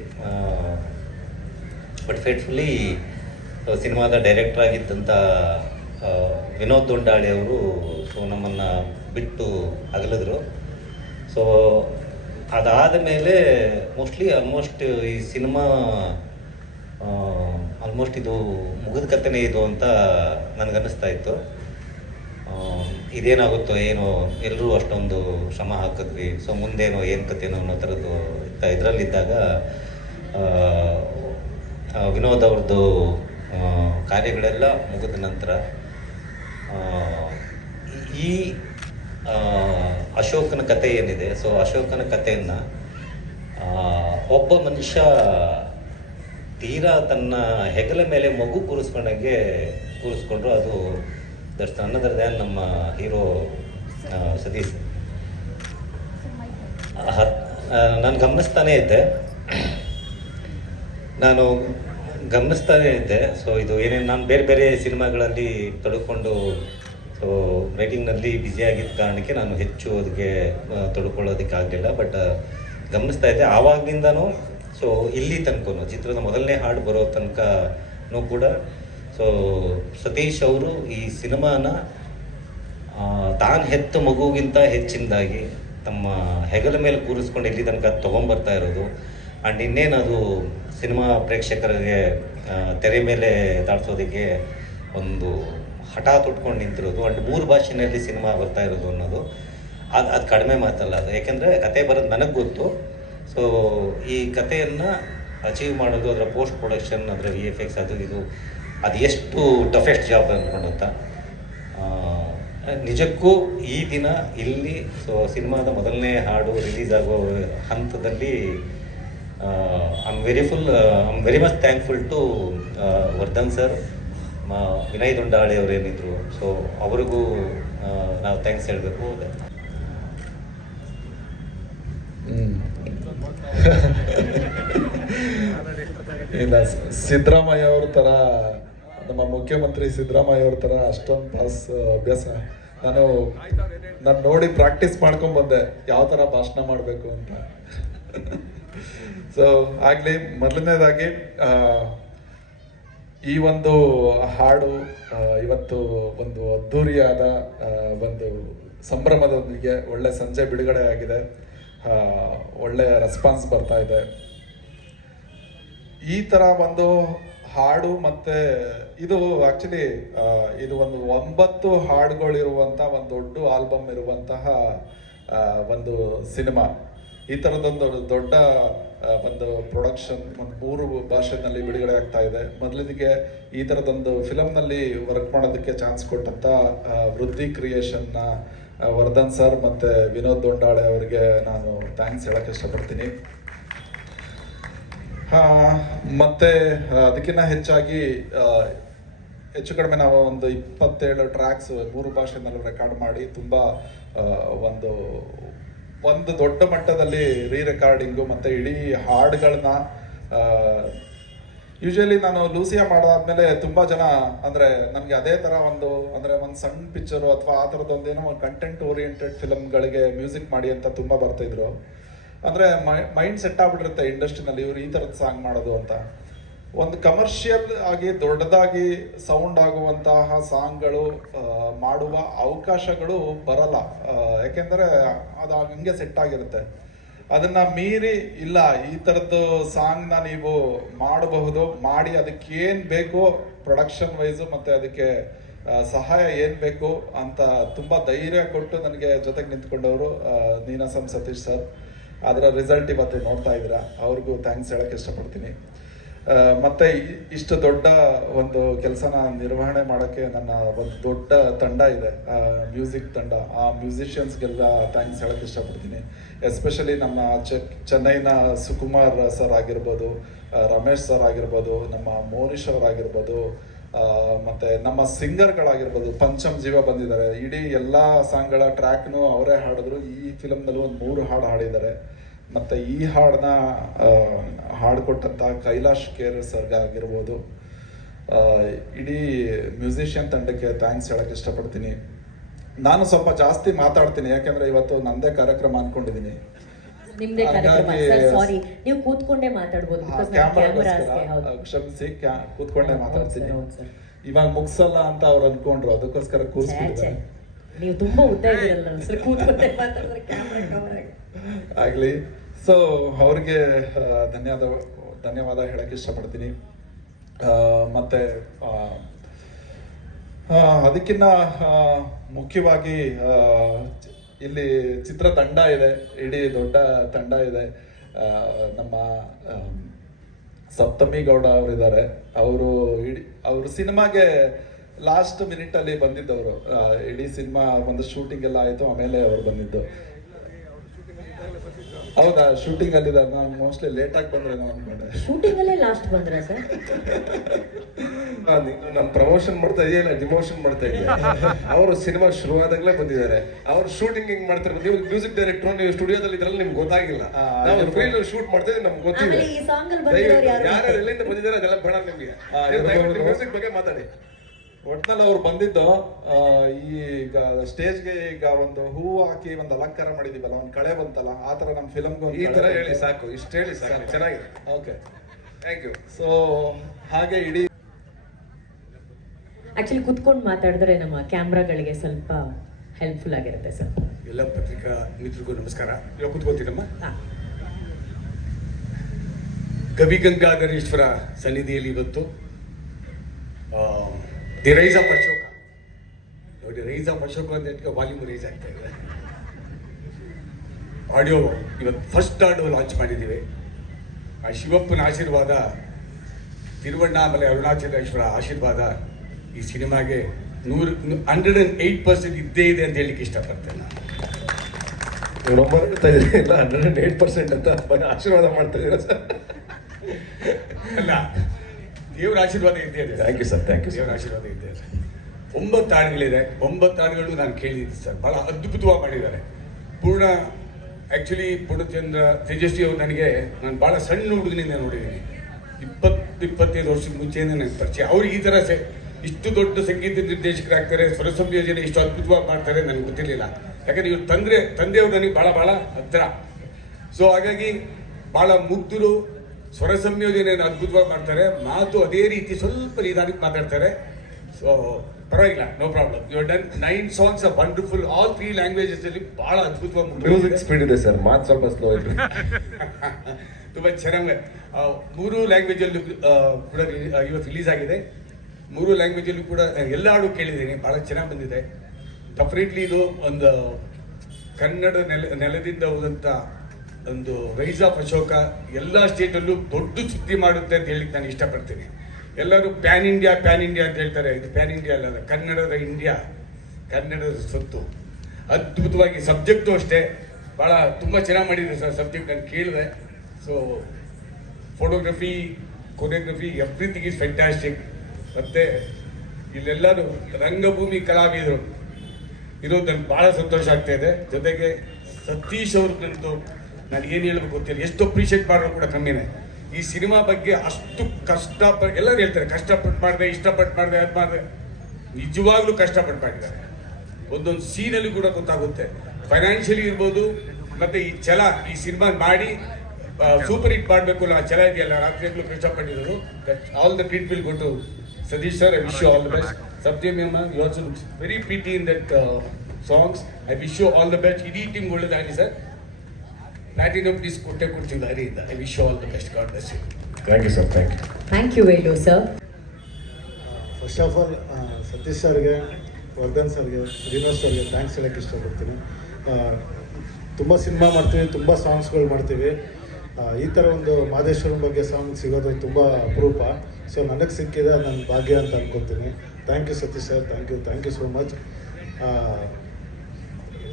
ಬಟ್ ಫೇಟ್ಫುಲ್ಲಿ ಸಿನಿಮಾದ ಡೈರೆಕ್ಟರ್ ಆಗಿದ್ದಂಥ ವಿನೋದ್ ದೊಂಡಾಳಿ ಅವರು ಸೊ ನಮ್ಮನ್ನು ಬಿಟ್ಟು ಅಗಲಿದ್ರು. ಸೊ ಅದಾದ ಮೇಲೆ ಆಲ್ಮೋಸ್ಟ್ ಈ ಸಿನಿಮಾ ಆಲ್ಮೋಸ್ಟ್ ಇದು ಮುಗಿದ ಕಥೆನೇ ಇದು ಅಂತ ನನಗನ್ನಿಸ್ತಾ ಇತ್ತು. ಇದೇನಾಗುತ್ತೋ ಏನೋ, ಎಲ್ಲರೂ ಅಷ್ಟೊಂದು ಶ್ರಮ ಹಾಕಿದ್ವಿ, ಸೊ ಮುಂದೇನೋ ಏನು ಕಥೆನೋ ಅನ್ನೋ ಥರದ್ದು ಇದರಲ್ಲಿದ್ದಾಗ ವಿನೋದ್ ಅವ್ರದ್ದು ಕಾರ್ಯಗಳೆಲ್ಲ ಮುಗಿದ ನಂತರ ಈ ಅಶೋಕನ ಕಥೆ ಏನಿದೆ ಸೊ ಅಶೋಕನ ಕಥೆಯನ್ನು ಒಬ್ಬ ಮನುಷ್ಯ ತೀರಾ ತನ್ನ ಹೆಗಲ ಮೇಲೆ ಮಗು ಕೂರಿಸ್ಕೊಂಡ್ರು. ಅದು ದಟ್ಸ್ ಅನ್ನದರ್ ದ್ಯಾನ್ ನಮ್ಮ ಹೀರೋ ಸತೀಶ್. ನಾನು ಗಮನಿಸ್ತಾನೇ ಇದ್ದೆ. ಸೊ ಇದು ಏನೇನು ನಾನು ಬೇರೆ ಬೇರೆ ಸಿನಿಮಾಗಳಲ್ಲಿ ತೊಡಕೊಂಡು ಸೊ ರೈಟಿಂಗ್ನಲ್ಲಿ ಬ್ಯುಸಿಯಾಗಿದ್ದ ಕಾರಣಕ್ಕೆ ನಾನು ಹೆಚ್ಚು ಅದಕ್ಕೆ ತೊಡ್ಕೊಳ್ಳೋದಕ್ಕೆ ಆಗಲಿಲ್ಲ. ಬಟ್ ಗಮನಿಸ್ತಾ ಇದ್ದೆ ಆವಾಗಲಿಂದನೂ. ಸೊ ಇಲ್ಲಿ ತನಕನೂ ಚಿತ್ರದ ಮೊದಲನೇ ಹಾಡು ಬರೋ ತನಕನೂ ಕೂಡ ಸೊ ಸತೀಶ್ ಅವರು ಈ ಸಿನಿಮಾನ ತಾನು ಹೆತ್ತ ಮಗುಗಿಂತ ಹೆಚ್ಚಿನದಾಗಿ ತಮ್ಮ ಹೆಗಲ ಮೇಲೆ ಕೂರಿಸ್ಕೊಂಡು ಇಲ್ಲಿ ತನಕ ತೊಗೊಂಬರ್ತಾ ಇರೋದು. ಆ್ಯಂಡ್ ಇನ್ನೇನು ಅದು ಸಿನಿಮಾ ಪ್ರೇಕ್ಷಕರಿಗೆ ತೆರೆ ಮೇಲೆ ದಾಟಿಸೋದಕ್ಕೆ ಒಂದು ಹಠ ತೊಟ್ಕೊಂಡು ನಿಂತಿರೋದು. ಆ್ಯಂಡ್ 3 ಭಾಷೆಯಲ್ಲಿ ಸಿನಿಮಾ ಬರ್ತಾ ಇರೋದು ಅನ್ನೋದು ಅದು ಕಡಿಮೆ ಮಾತಲ್ಲ. ಅದು ಯಾಕೆಂದರೆ ಕತೆ ಬರೋದು ನನಗೆ ಗೊತ್ತು. ಸೊ ಈ ಕಥೆಯನ್ನು ಅಚೀವ್ ಮಾಡೋದು, ಅದರ ಪೋಸ್ಟ್ ಪ್ರೊಡಕ್ಷನ್, ಅದರ VFX ಅದು ಇದು ಅದು ಎಷ್ಟು ಟಫೆಸ್ಟ್ ಜಾಬ್ ಅಂದ್ಕೊಂಡಂತ ನಿಜಕ್ಕೂ ಈ ದಿನ ಇಲ್ಲಿ ಸಿನಿಮಾದ ಮೊದಲನೇ ಹಾಡು ರಿಲೀಸ್ ಆಗೋ ಹಂತದಲ್ಲಿ I am very much thankful to Vardhan sir, Vinay Dondale ಅವರೇನಿದ್ರು. ಸೊ ಅವ್ರಿಗೂ ನಾವು ಥ್ಯಾಂಕ್ಸ್ ಹೇಳಬೇಕು. ಇಲ್ಲ, ಸಿದ್ದರಾಮಯ್ಯ ಅವ್ರ ಥರ, ನಮ್ಮ ಮುಖ್ಯಮಂತ್ರಿ ಸಿದ್ದರಾಮಯ್ಯ ಅವ್ರ ಥರ ಅಷ್ಟೊಂದು ಅಭ್ಯಾಸ ನಾನು ನೋಡಿ ಪ್ರಾಕ್ಟೀಸ್ ಮಾಡ್ಕೊಂಡ್ ಬಂದೆ ಯಾವ ಥರ ಭಾಷಣ ಮಾಡಬೇಕು ಅಂತ. ಸೊ ಆಗಲಿ, ಮೊದಲನೇದಾಗಿ ಈ ಒಂದು ಹಾಡು ಇವತ್ತು ಒಂದು ಅದ್ಧೂರಿಯಾದ ಒಂದು ಸಂಭ್ರಮದೊಂದಿಗೆ ಒಳ್ಳೆ ಸಂಜೆ ಬಿಡುಗಡೆ ಆಗಿದೆ. ಒಳ್ಳೆ ರೆಸ್ಪಾನ್ಸ್ ಬರ್ತಾ ಇದೆ. ಈ ಥರ ಒಂದು ಹಾಡು ಮತ್ತೆ ಇದು ಆಕ್ಚುಲಿ ಇದು ಒಂದು 9 ಹಾಡುಗಳಿರುವಂಥ ಒಂದು ದೊಡ್ಡ ಆಲ್ಬಮ್ ಇರುವಂತಹ ಒಂದು ಸಿನಿಮಾ. ಈ ಥರದೊಂದು ದೊಡ್ಡ ಒಂದು ಪ್ರೊಡಕ್ಷನ್ ಒಂದು 3 ಭಾಷೆನಲ್ಲಿ ಬಿಡುಗಡೆ ಆಗ್ತಾ ಇದೆ. ಮೊದಲಿಗೆ ಈ ಥರದೊಂದು ಫಿಲಮ್ನಲ್ಲಿ ವರ್ಕ್ ಮಾಡೋದಕ್ಕೆ ಚಾನ್ಸ್ ಕೊಟ್ಟಂಥ ವೃದ್ಧಿ ಕ್ರಿಯೇಷನ್ನ ವರ್ಧನ್ ಸರ್ ಮತ್ತು ವಿನೋದ್ ದೊಂಡಾಳೆ ಅವರಿಗೆ ನಾನು ಥ್ಯಾಂಕ್ಸ್ ಹೇಳಕ್ಕೆ ಇಷ್ಟಪಡ್ತೀನಿ. ಮತ್ತೆ ಅದಕ್ಕಿಂತ ಹೆಚ್ಚಾಗಿ ಹೆಚ್ಚು ಕಡಿಮೆ ನಾವು ಒಂದು 27 ಟ್ರ್ಯಾಕ್ಸ್ 3 ಭಾಷೆನಲ್ಲಿ ರೆಕಾರ್ಡ್ ಮಾಡಿ ತುಂಬ ಒಂದು ದೊಡ್ಡ ಮಟ್ಟದಲ್ಲಿ ರೆಕಾರ್ಡಿಂಗು ಮತ್ತು ಇಡೀ ಹಾಡುಗಳನ್ನ ಯೂಶಲಿ ನಾನು ಲೂಸಿಯಾ ಮಾಡಾದ್ಮೇಲೆ ತುಂಬ ಜನ ಅಂದರೆ ನನಗೆ ಅದೇ ಥರ ಒಂದು ಸಣ್ಣ ಪಿಕ್ಚರು ಅಥವಾ ಆ ಥರದ್ದೊಂದೇನೋ ಒಂದು ಕಂಟೆಂಟ್ ಓರಿಯೆಂಟೆಡ್ ಫಿಲಮ್ಗಳಿಗೆ ಮ್ಯೂಸಿಕ್ ಮಾಡಿ ಅಂತ ತುಂಬ ಬರ್ತಾಯಿದ್ರು. ಅಂದರೆ ಮೈಂಡ್ ಸೆಟ್ ಆಗ್ಬಿಟ್ಟಿರುತ್ತೆ ಇಂಡಸ್ಟ್ರಿನಲ್ಲಿ ಇವರು ಈ ಥರದ ಸಾಂಗ್ ಮಾಡೋದು ಅಂತ. ಒಂದು ಕಮರ್ಷಿಯಲ್ ಆಗಿ ದೊಡ್ಡದಾಗಿ ಸೌಂಡ್ ಆಗುವಂತಹ ಸಾಂಗ್ಗಳು ಮಾಡುವ ಅವಕಾಶಗಳು ಬರಲ್ಲ. ಯಾಕೆಂದರೆ ಅದು ಹಂಗೆ ಸೆಟ್ ಆಗಿರುತ್ತೆ. ಅದನ್ನ ಮೀರಿ ಇಲ್ಲ, ಈ ಥರದ್ದು ಸಾಂಗ್ನ ನೀವು ಮಾಡಬಹುದು, ಮಾಡಿ ಅದಕ್ಕೇನು ಬೇಕೋ ಪ್ರೊಡಕ್ಷನ್ ವೈಸು ಮತ್ತು ಅದಕ್ಕೆ ಸಹಾಯ ಏನು ಬೇಕು ಅಂತ ತುಂಬ ಧೈರ್ಯ ಕೊಟ್ಟು ನನಗೆ ಜೊತೆಗೆ ನಿಂತ್ಕೊಂಡವರು ನೀನಾಸಂ ಸತೀಶ್ ಸರ್. ಅದರ ರಿಸಲ್ಟ್ ಇವತ್ತು ನೋಡ್ತಾ ಇದ್ದೀರಾ, ಅವ್ರಿಗೂ ಥ್ಯಾಂಕ್ಸ್ ಹೇಳೋಕ್ಕೆ ಇಷ್ಟಪಡ್ತೀನಿ. ಮತ್ತು ಇಷ್ಟು ದೊಡ್ಡ ಒಂದು ಕೆಲಸನ ನಿರ್ವಹಣೆ ಮಾಡೋಕ್ಕೆ ನನ್ನ ಒಂದು ದೊಡ್ಡ ತಂಡ ಇದೆ, ಮ್ಯೂಸಿಕ್ ತಂಡ. ಆ ಮ್ಯೂಸಿಷಿಯನ್ಸ್ಗೆಲ್ಲ ಥ್ಯಾಂಕ್ಸ್ ಹೇಳೋಕ್ಕೆ ಇಷ್ಟಪಡ್ತೀನಿ. ಎಸ್ಪೆಷಲಿ ನಮ್ಮ ಚೆನ್ನೈನ ಸುಕುಮಾರ್ ಸರ್ ಆಗಿರ್ಬೋದು, ರಮೇಶ್ ಸರ್ ಆಗಿರ್ಬೋದು, ನಮ್ಮ ಮೋನಿಶ್ ಅವರಾಗಿರ್ಬೋದು, ಮತ್ತು ನಮ್ಮ ಸಿಂಗರ್ಗಳಾಗಿರ್ಬೋದು. ಪಂಚಮ್ ಜೀವ ಬಂದಿದ್ದಾರೆ, ಇಡೀ ಎಲ್ಲ ಸಾಂಗ್ಗಳ ಟ್ರ್ಯಾಕ್ನು ಅವರೇ ಹಾಡಿದ್ರು. ಈ ಫಿಲಮ್ನಲ್ಲಿ ಒಂದು 3 ಹಾಡು ಹಾಡಿದ್ದಾರೆ. ಮತ್ತು ಈ ಹಾಡನ್ನ ಹಾಡ್ಕೊಟ್ಟಂಥ ಕೈಲಾಶ್ ಕೇರ್ ಸರ್ಗೆ ಆಗಿರ್ಬೋದು, ಇಡೀ ಮ್ಯೂಸಿಷಿಯನ್ ತಂಡಕ್ಕೆ ಥ್ಯಾಂಕ್ಸ್ ಹೇಳೋಕ್ಕೆ ಇಷ್ಟಪಡ್ತೀನಿ. ನಾನು ಸ್ವಲ್ಪ ಜಾಸ್ತಿ ಮಾತಾಡ್ತೀನಿ, ಯಾಕೆಂದರೆ ಇವತ್ತು ನಂದೇ ಕಾರ್ಯಕ್ರಮ ಅಂದ್ಕೊಂಡಿದ್ದೀನಿ. ನಿಮ್ದೇ ಕಾರ್ಯಕ್ರಮ ಸರ್, ಸಾರಿ, ನೀವು ಕೂತ್ಕೊಂಡೇ ಮಾತಾಡ್ಬೋದು. ಕ್ಷಮಿಸಿ, ಕೂತ್ಕೊಂಡೇ ಮಾತಾಡ್ತೀನಿ. ಇವಾಗ ಮುಗಿಸಲ್ಲ ಅಂತ ಅವ್ರು ಅನ್ಕೊಂಡ್ರು, ಅದಕ್ಕೋಸ್ಕರ ಕೂರಿಸ್ಬಿಟ್ಟಿದ್ದಾರೆ. ನೀವು ತುಂಬಾ ಉದ್ದ ಇದ್ದೀರಲ್ಲ ಸರ್, ಕೂತ್ಕೊಂಡೇ ಮಾತಾಡಿದ್ರೆ ಕ್ಯಾಮ್ರಾ ಕವರ್ ಆಗಲಿ. ಸೊ ಅವ್ರಿಗೆ ಧನ್ಯವಾದ ಹೇಳಕ್ಕೆ ಇಷ್ಟಪಡ್ತೀನಿ. ಮತ್ತೆ ಅದಕ್ಕಿಂತ ಮುಖ್ಯವಾಗಿ ಇಲ್ಲಿ ಚಿತ್ರತಂಡ ಇದೆ, ಇಡೀ ದೊಡ್ಡ ತಂಡ ಇದೆ. ನಮ್ಮ ಸಪ್ತಮಿ ಗೌಡ ಅವರಿದ್ದಾರೆ. ಅವರು ಸಿನಿಮಾಗೆ ಲಾಸ್ಟ್ ಮಿನಿಟಲ್ಲಿ ಬಂದಿದ್ದವರು. ಇಡೀ ಸಿನಿಮಾ ಒಂದು ಶೂಟಿಂಗ್ ಎಲ್ಲ ಆಯಿತು, ಆಮೇಲೆ ಅವರು ಬಂದಿದ್ದು. ಹೌದಾ, ಶೂಟಿಂಗ್ ಅಲ್ಲಿ ನಾನು ಮೋಸ್ಟ್ಲಿ ಲೇಟ್ ಆಗಿ ಬಂದ್ರೆ ಅನ್ಕೊಂಡೆ. ಶೂಟಿಂಗ್ ಅಲ್ಲೇ ಲಾಸ್ಟ್ ಬಂದ್ರೆ ಸರ್? ನಾನು ಪ್ರಮೋಷನ್ ಮಾಡ್ತಾ ಇದೆಯಲ್ಲ, ಡಿಮೋಷನ್ ಮಾಡ್ತಾ ಇದ್ದೆ. ಅವರು ಸಿನಿಮಾ ಶುರುವಾದಾಗಲೇ ಬಂದಿದ್ದಾರೆ. ಅವ್ರು ಶೂಟಿಂಗ್ ಹೆಂಗ್ ಮಾಡ್ತಾರೆ, ನೀವು ಮ್ಯೂಸಿಕ್ ಡೈರೆಕ್ಟರ್, ನೀವು ಸ್ಟುಡಿಯೋದಲ್ಲಿ ಇದ್ರಲ್ಲಿ ನಿಮ್ಗೆ ಗೊತ್ತಾಗಿಲ್ಲ. ನಾವು ಫೀಲ್ಡ್ ಶೂಟ್ ಮಾಡ್ತಾ ಇದ್ದೀವಿ, ನಮ್ಗೆ ಗೊತ್ತಿದೆ. ಯಾರು ಎಲ್ಲಿಂದ ಬಂದಿದ್ದಾರೆ ಅದೆಲ್ಲ ಬೇಡ ನಿಮ್ಗೆ. ಮ್ಯೂಸಿಕ್ ಬಗ್ಗೆ ಮಾತಾಡಿ. ಒಟ್ನಲ್ಲಿ ಅವ್ರು ಬಂದಿದ್ದು ಈಗ ಸ್ಟೇಜ್ಗೆ ಈಗ ಒಂದು ಹೂವು ಹಾಕಿ ಒಂದು ಅಲಂಕಾರ ಮಾಡಿದೀವಲ್ಲ, ಒಂದು ಕಳೆ ಬಂತಲ್ಲ, ಆ ಥರ ನಮ್ಮ ಫಿಲಮ್ಗೆ ಈ ಥರ ಹೇಳಿ ಸಾಕು, ಇಷ್ಟು ಹೇಳಿ ಸಾಕು, ಚೆನ್ನಾಗಿದೆ. Okay, thank you. ಸೊ ಹಾಗೆ ಇಡೀ ಆ್ಯಕ್ಚುಲಿ ಕುತ್ಕೊಂಡು ಮಾತಾಡಿದ್ರೆ ನಮ್ಮ ಕ್ಯಾಮ್ರಾಗಳಿಗೆ ಸ್ವಲ್ಪ ಹೆಲ್ಪ್ಫುಲ್ ಆಗಿರುತ್ತೆ ಸರ್. ಎಲ್ಲ ಪತ್ರಿಕಾ ಮಿತ್ರರಿಗೂ ನಮಸ್ಕಾರ. ಇವಾಗ ಕೂತ್ಕೊಳ್ತೀನಮ್ಮ. ಹಾಂ, ಕವಿ ಗಂಗಾಧರೇಶ್ವರ ಸನ್ನಿಧಿಯಲ್ಲಿ ಇವತ್ತು ದಿ ರೈಸ್ ಆಫ್ ಅಶೋಕ ನೋಡಿ, ರೈಸ್ ಆಫ್ ಅಶೋಕ ಅಂತ ವಾಲ್ಯೂಮ್ ರೈಸ್ ಆಗ್ತಾ ಇದೆ. ಆಡಿಯೋ ಇವತ್ತು ಫಸ್ಟ್ ಆಡಿಯೋ ಲಾಂಚ್ ಮಾಡಿದ್ದೀವಿ. ಆ ಶಿವಪ್ಪನ ಆಶೀರ್ವಾದ, ತಿರುವಣ್ಣಾಮಲೆ ಅರುಣಾಚಲೇಶ್ವರ ಆಶೀರ್ವಾದ ಈ ಸಿನಿಮಾಗೆ 108% ಇದ್ದೇ ಇದೆ ಅಂತ ಹೇಳಲಿಕ್ಕೆ ಇಷ್ಟಪಡ್ತೇನೆ ನಾನು. ಇವರೊಬ್ಬ ಹೇಳ್ತಾ ಇದ್ದೀರಿ ಇಲ್ಲ 108% ಅಂತ ಆಶೀರ್ವಾದ ಮಾಡ್ತಾ ಇದ್ದೀರಾ ಸರ್? ಅಲ್ಲ, ದೇವರ ಆಶೀರ್ವಾದ ಇದ್ದೇ ಇದೆ. Thank you sir, thank you ದೇವರ ಆಶೀರ್ವಾದ ಇದ್ದೇ ಇದೆ. 9 ಹಾಡುಗಳಿದೆ. 9 ಹಾಡುಗಳು ನಾನು ಕೇಳಿದ್ದೀನಿ ಸರ್, ಭಾಳ ಅದ್ಭುತವಾಗಿ ಮಾಡಿದ್ದಾರೆ. ಪೂರ್ಣ ಆ್ಯಕ್ಚುಲಿ ಪೂರ್ಣಚಂದ್ರ ತೇಜಸ್ವಿ ಅವರು ನಾನು ಭಾಳ ಸಣ್ಣ ಹುಡುಗನಿಂದ ನೋಡಿದ್ದೀನಿ. 20-25 ವರ್ಷದ ಮುಂಚೆಯಿಂದ ನನಗೆ ಪರಿಚಯ. ಅವ್ರಿಗೆ ಈ ಥರ ಇಷ್ಟು ದೊಡ್ಡ ಸಂಗೀತ ನಿರ್ದೇಶಕರಾಗ್ತಾರೆ, ಸ್ವರ ಸಂಯೋಜನೆ ಇಷ್ಟು ಅದ್ಭುತವಾಗಿ ಮಾಡ್ತಾರೆ ನನಗೆ ಗೊತ್ತಿರಲಿಲ್ಲ. ಯಾಕಂದರೆ ಇವ್ರ ತಂದೆಯವರು ನನಗೆ ಭಾಳ ಹತ್ತಿರ. ಸೊ ಹಾಗಾಗಿ ಭಾಳ ಮುಗ್ಧರು, ಸ್ವರ ಸಂಯೋಜನೆಯನ್ನು ಅದ್ಭುತವಾಗಿ ಮಾಡ್ತಾರೆ. ಮಾತು ಅದೇ ರೀತಿ ಸ್ವಲ್ಪ ನಿಧಾನಕ್ಕೆ ಮಾತಾಡ್ತಾರೆ. ಸೊ ಪರವಾಗಿಲ್ಲ, no problem. You done 9 songs are wonderful. All 3 languages ಅಲ್ಲಿ ಭಾಳ ಅದ್ಭುತವಾಗಿ ಮ್ಯೂಸಿಕ್ ಸ್ಪೀಡ್ ಇದೆ ಸರ್, ಮಾತು ಸ್ವಲ್ಪ ಸ್ಲೋ ಇದೆ. ತುಂಬ ಚೆನ್ನಾಗಿ 3 ಲ್ಯಾಂಗ್ವೇಜಲ್ಲೂ ಕೂಡ ಇವತ್ತು ರಿಲೀಸ್ ಆಗಿದೆ. 3 ಲ್ಯಾಂಗ್ವೇಜಲ್ಲೂ ಕೂಡ ಎಲ್ಲ ಹಾಡು ಕೇಳಿದ್ದೀನಿ, ಭಾಳ ಚೆನ್ನಾಗಿ ಬಂದಿದೆ. ಡೆಫಿನೆಟ್ಲಿ ಇದು ಒಂದು ಕನ್ನಡ ನೆಲದಿಂದ ಹೋದಂಥ ಒಂದು ರೈಸ್ ಆಫ್ ಅಶೋಕ ಎಲ್ಲ ಸ್ಟೇಟಲ್ಲೂ ದೊಡ್ಡ ಸುದ್ದಿ ಮಾಡುತ್ತೆ ಅಂತ ಹೇಳಿಕ್ಕೆ ನಾನು ಇಷ್ಟಪಡ್ತೀನಿ. ಎಲ್ಲರೂ ಪ್ಯಾನ್ ಇಂಡಿಯಾ ಅಂತ ಹೇಳ್ತಾರೆ. ಇದು ಪ್ಯಾನ್ ಇಂಡಿಯಾ ಅಲ್ಲ, ಕನ್ನಡದ ಇಂಡಿಯಾ, ಕನ್ನಡದ ಸ್ವತ್ತು. ಅದ್ಭುತವಾಗಿ ಸಬ್ಜೆಕ್ಟು ಅಷ್ಟೇ ಭಾಳ ತುಂಬ ಚೆನ್ನಾಗಿ ಮಾಡಿದೆ ಸರ್ ಸಬ್ಜೆಕ್ಟ್. ನಾನು ಕೇಳಿದೆ. So photography, choreography, everything is fantastic. ಮತ್ತು ಇಲ್ಲೆಲ್ಲರೂ ರಂಗಭೂಮಿ ಕಲಾವಿದರು ಇರೋದು ನನಗೆ ಭಾಳ ಸಂತೋಷ ಆಗ್ತಾ ಇದೆ. ಜೊತೆಗೆ ಸತೀಶ್ ಅವ್ರಿಗಂತೂ ನಾನು ಏನು ಹೇಳಬೇಕು ಗೊತ್ತಿಲ್ಲ, ಎಷ್ಟು ಅಪ್ರಿಷಿಯೇಟ್ ಮಾಡೋರು ಕೂಡ ಕಮ್ಮಿನೇ. ಈ ಸಿನಿಮಾ ಬಗ್ಗೆ ಅಷ್ಟು ಎಲ್ಲರೂ ಹೇಳ್ತಾರೆ ಕಷ್ಟಪಟ್ಟು ಮಾಡಿದೆ, ಇಷ್ಟಪಟ್ಟು ಮಾಡಿದೆ, ಅದು ಮಾಡಿದೆ. ನಿಜವಾಗ್ಲೂ ಕಷ್ಟಪಟ್ಟು ಮಾಡಿದ್ದಾರೆ. ಒಂದೊಂದು ಸೀನಲ್ಲಿ ಕೂಡ ಗೊತ್ತಾಗುತ್ತೆ. ಫೈನಾನ್ಷಿಯಲಿ ಇರ್ಬೋದು, ಮತ್ತು ಈ ಛಲ, ಈ ಸಿನಿಮಾ ಮಾಡಿ ಸೂಪರ್ ಹಿಟ್ ಮಾಡಬೇಕು ಅನ್ನೋ ಆ ಛಲ ಇದೆಯಲ್ಲ, ರಾತ್ರಿಯಾಗಲೂ ಕಷ್ಟಪಟ್ಟಿರೋದು. All the credit will go to Satish sir. I wish you all the best. ಸತ್ಯಮ್ಯಮ್ಮ, you also looks very pretty in that songs. I wish you all the best. ಇಡೀ ಟೀಮ್ ಒಳ್ಳೆದಾಗಲಿ ಸರ್. ಪ್ಲಾಟಿನಮ್ ಪ್ಲೀಸ್ ಕೊಡ್ತೀವಿ ಹರಿಯಿಂದ. I wish you all the best. God bless you. Thank you sir, thank you. Thank you Velu sir. First of all Satish ಸರ್ಗೆ, ವರ್ಧನ್ ಸರ್ಗೆ, ಶ್ರೀನಿವಾಸ್ ಸರ್ಗೆ thanks ಹೇಳೋಕ್ಕೆ ಇಷ್ಟಪಡ್ತೀನಿ. ತುಂಬ ಸಿನಿಮಾ ಮಾಡ್ತೀವಿ, ತುಂಬ ಸಾಂಗ್ಸ್ಗಳು ಮಾಡ್ತೀವಿ. ಈ ಥರ ಒಂದು ಮಹದೇಶ್ವರನ ಬಗ್ಗೆ ಸಾಂಗ್ ಸಿಗೋದು ತುಂಬ ಅಪರೂಪ. ಸೊ ನನಗೆ ಸಿಕ್ಕಿದೆ, ಅದು ನನ್ನ ಭಾಗ್ಯ ಅಂತ ಅನ್ಕೊತೀನಿ. Thank you Satish sir, thank you so much.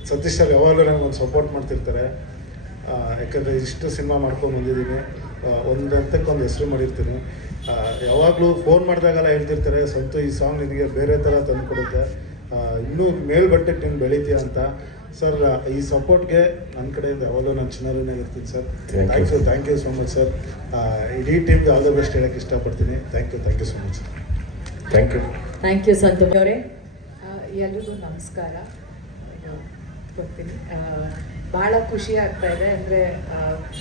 Satish sir ಯಾವಾಗಲೂ ನನಗೆ ಒಂದು ಸಪೋರ್ಟ್ ಮಾಡ್ತಿರ್ತಾರೆ. ಯಾಕಂದರೆ ಇಷ್ಟು ಸಿನಿಮಾ ಮಾಡ್ಕೊಂಡು ಬಂದಿದ್ದೀನಿ, ಒಂದು ಹಂತಕ್ಕೊಂದು ಹೆಸರು ಮಾಡಿರ್ತೀನಿ. ಯಾವಾಗಲೂ ಫೋನ್ ಮಾಡಿದಾಗೆಲ್ಲ ಹೇಳ್ತಿರ್ತಾರೆ, ಸಂತು ಈ ಸಾಂಗ್ ನಿನಗೆ ಬೇರೆ ಥರ ತಂದು ಕೊಡುತ್ತೆ, ಇನ್ನೂ ಮೇಲ್ಬಟ್ಟಕ್ಕೆ ನೀನು ಬೆಳಿತೀಯ ಅಂತ. ಸರ್ ಈ ಸಪೋರ್ಟ್ಗೆ ನನ್ನ ಕಡೆಯಿಂದ ಯಾವಾಗಲೂ ನಾನು ಚಿನ್ನರನ್ನೇ ಇರ್ತೀನಿ sir. Thank you so much sir. ಇಡೀ ಟೀಮ್ಗೆ ಆಲ್ ದ ಬೆಸ್ಟ್ ಹೇಳೋಕ್ಕೆ ಇಷ್ಟಪಡ್ತೀನಿ. Thank you so much. Thank you Santosh ಅವರೇ. ಎಲ್ರಿಗೂ ನಮಸ್ಕಾರ. ಗೊತ್ತೀನಿ, ಭಾಳ ಖುಷಿ ಆಗ್ತಾ ಇದೆ. ಅಂದರೆ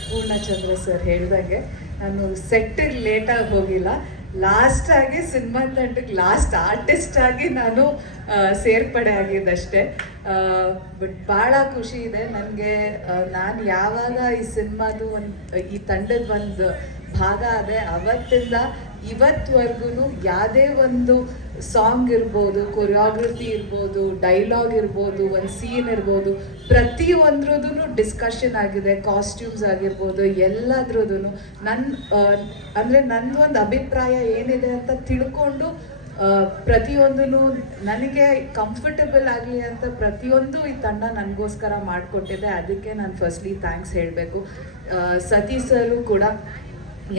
ಪೂರ್ಣಚಂದ್ರ ಸರ್ ಹೇಳ್ದಂಗೆ ನಾನು ಸೆಟ್ಟಿಗೆ ಲೇಟಾಗಿ ಹೋಗಿಲ್ಲ, ಲಾಸ್ಟಾಗಿ ಸಿನಿಮಾ ತಂಡಕ್ಕೆ ಲಾಸ್ಟ್ ಆರ್ಟಿಸ್ಟ್ ಆಗಿ ನಾನು ಸೇರ್ಪಡೆ ಆಗಿದ್ದಷ್ಟೇ. ಬಟ್ ಭಾಳ ಖುಷಿ ಇದೆ ನನಗೆ. ನಾನು ಯಾವಾಗ ಈ ಸಿನಿಮಾದು ಈ ತಂಡದ ಒಂದು ಭಾಗ ಆದೆ ಅವತ್ತಿಂದ ಇವತ್ತುವರೆಗೂ ಯಾವುದೇ ಒಂದು ಸಾಂಗ್ ಇರ್ಬೋದು, ಕೊರಿಯೋಗ್ರಫಿ ಇರ್ಬೋದು, ಡೈಲಾಗ್ ಇರ್ಬೋದು, ಒಂದು ಸೀನ್ ಇರ್ಬೋದು, ಪ್ರತಿಯೊಂದ್ರದ್ದು ಡಿಸ್ಕಷನ್ ಆಗಿದೆ. ಕಾಸ್ಟ್ಯೂಮ್ಸ್ ಆಗಿರ್ಬೋದು, ಎಲ್ಲದ್ರದ್ದು ಅಂದರೆ ನನ್ನೊಂದು ಅಭಿಪ್ರಾಯ ಏನಿದೆ ಅಂತ ತಿಳ್ಕೊಂಡು ಪ್ರತಿಯೊಂದೂ ನನಗೆ ಕಂಫರ್ಟಬಲ್ ಆಗಲಿ ಅಂತ ಪ್ರತಿಯೊಂದು ಈ ತಂಡ ನನಗೋಸ್ಕರ ಮಾಡಿಕೊಟ್ಟಿದೆ. ಅದಕ್ಕೆ ನಾನು ಫಸ್ಟ್ಲಿ ಥ್ಯಾಂಕ್ಸ್ ಹೇಳಬೇಕು. ಸತೀಶ್ ಸರು ಕೂಡ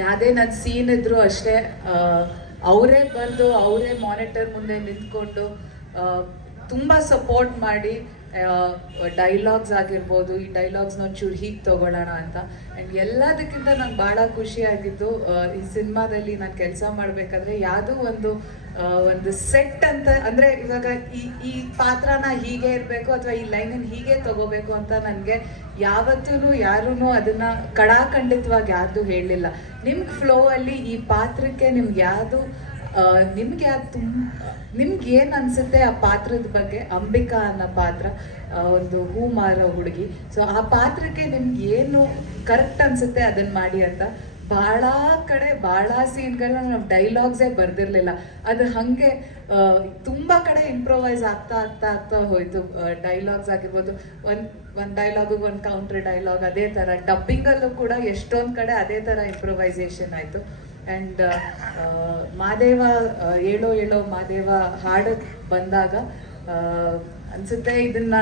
ಯಾವುದೇ ನನ್ನ ಸೀನ್ ಇದ್ದರೂ ಅಷ್ಟೇ ಅವರೇ ಬಂದು ಅವರೇ ಮಾನಿಟರ್ ಮುಂದೆ ನಿಂತ್ಕೊಂಡು ತುಂಬ ಸಪೋರ್ಟ್ ಮಾಡಿ ಡೈಲಾಗ್ಸ್ ಆಗಿರ್ಬೋದು, ಈ ಡೈಲಾಗ್ಸ್ನ ಒಂಚೂರು ಹೀಗೆ ತೊಗೊಳ್ಳೋಣ ಅಂತ. ಆ್ಯಂಡ್ ಎಲ್ಲದಕ್ಕಿಂತ ನಂಗೆ ಭಾಳ ಖುಷಿಯಾಗಿದ್ದು ಈ ಸಿನಿಮಾದಲ್ಲಿ ನಾನು ಕೆಲಸ ಮಾಡಬೇಕಾದ್ರೆ ಯಾವುದೋ ಒಂದು ಸೆಟ್ ಅಂತ ಅಂದರೆ ಇವಾಗ ಈ ಪಾತ್ರನ ಹೀಗೆ ಇರಬೇಕು ಅಥವಾ ಈ ಲೈನನ್ನು ಹೀಗೆ ತಗೋಬೇಕು ಅಂತ ನನಗೆ ಯಾವತ್ತೂ ಯಾರೂ ಅದನ್ನು ಕಡಾಖಂಡಿತವಾಗಿ ಯಾರ್ದು ಹೇಳಲಿಲ್ಲ. ನಿಮ್ಗೆ ಫ್ಲೋ ಅಲ್ಲಿ ಈ ಪಾತ್ರಕ್ಕೆ ನಿಮ್ಗೆ ಯಾವುದು ತುಂಬ ನಿಮ್ಗೆ ಏನು ಅನಿಸುತ್ತೆ ಆ ಪಾತ್ರದ ಬಗ್ಗೆ? ಅಂಬಿಕಾ ಅನ್ನೋ ಪಾತ್ರ ಒಂದು ಹೂ ಮಾರೋ ಹುಡುಗಿ. ಸೊ ಆ ಪಾತ್ರಕ್ಕೆ ನಿಮ್ಗೆ ಏನು ಕರೆಕ್ಟ್ ಅನಿಸುತ್ತೆ ಅದನ್ನು ಮಾಡಿ ಅಂತ. ಭಾಳ ಕಡೆ ಭಾಳ ಸೀನ್ಗಳನ್ನ ನಾವು ಡೈಲಾಗ್ಸೇ ಬರ್ದಿರಲಿಲ್ಲ, ಅದು ಹಾಗೆ ತುಂಬ ಕಡೆ ಇಂಪ್ರೊವೈಸ್ ಆಗ್ತಾ ಹೋಯಿತು. ಡೈಲಾಗ್ಸ್ ಆಗಿರ್ಬೋದು, ಒಂದು ಡೈಲಾಗಿಗೆ ಒಂದು ಕೌಂಟ್ರ್ ಡೈಲಾಗ್, ಅದೇ ಥರ ಡಬ್ಬಿಂಗಲ್ಲೂ ಕೂಡ ಎಷ್ಟೊಂದು ಕಡೆ ಅದೇ ಥರ ಇಂಪ್ರೊವೈಸೇಷನ್ ಆಯಿತು. ಆ್ಯಂಡ್ ಮಾದೇವ ಏಳೋ ಏಳೋ ಮಾದೇವ ಹಾಡು ಬಂದಾಗ ಅನ್ಸುತ್ತೆ ಇದನ್ನ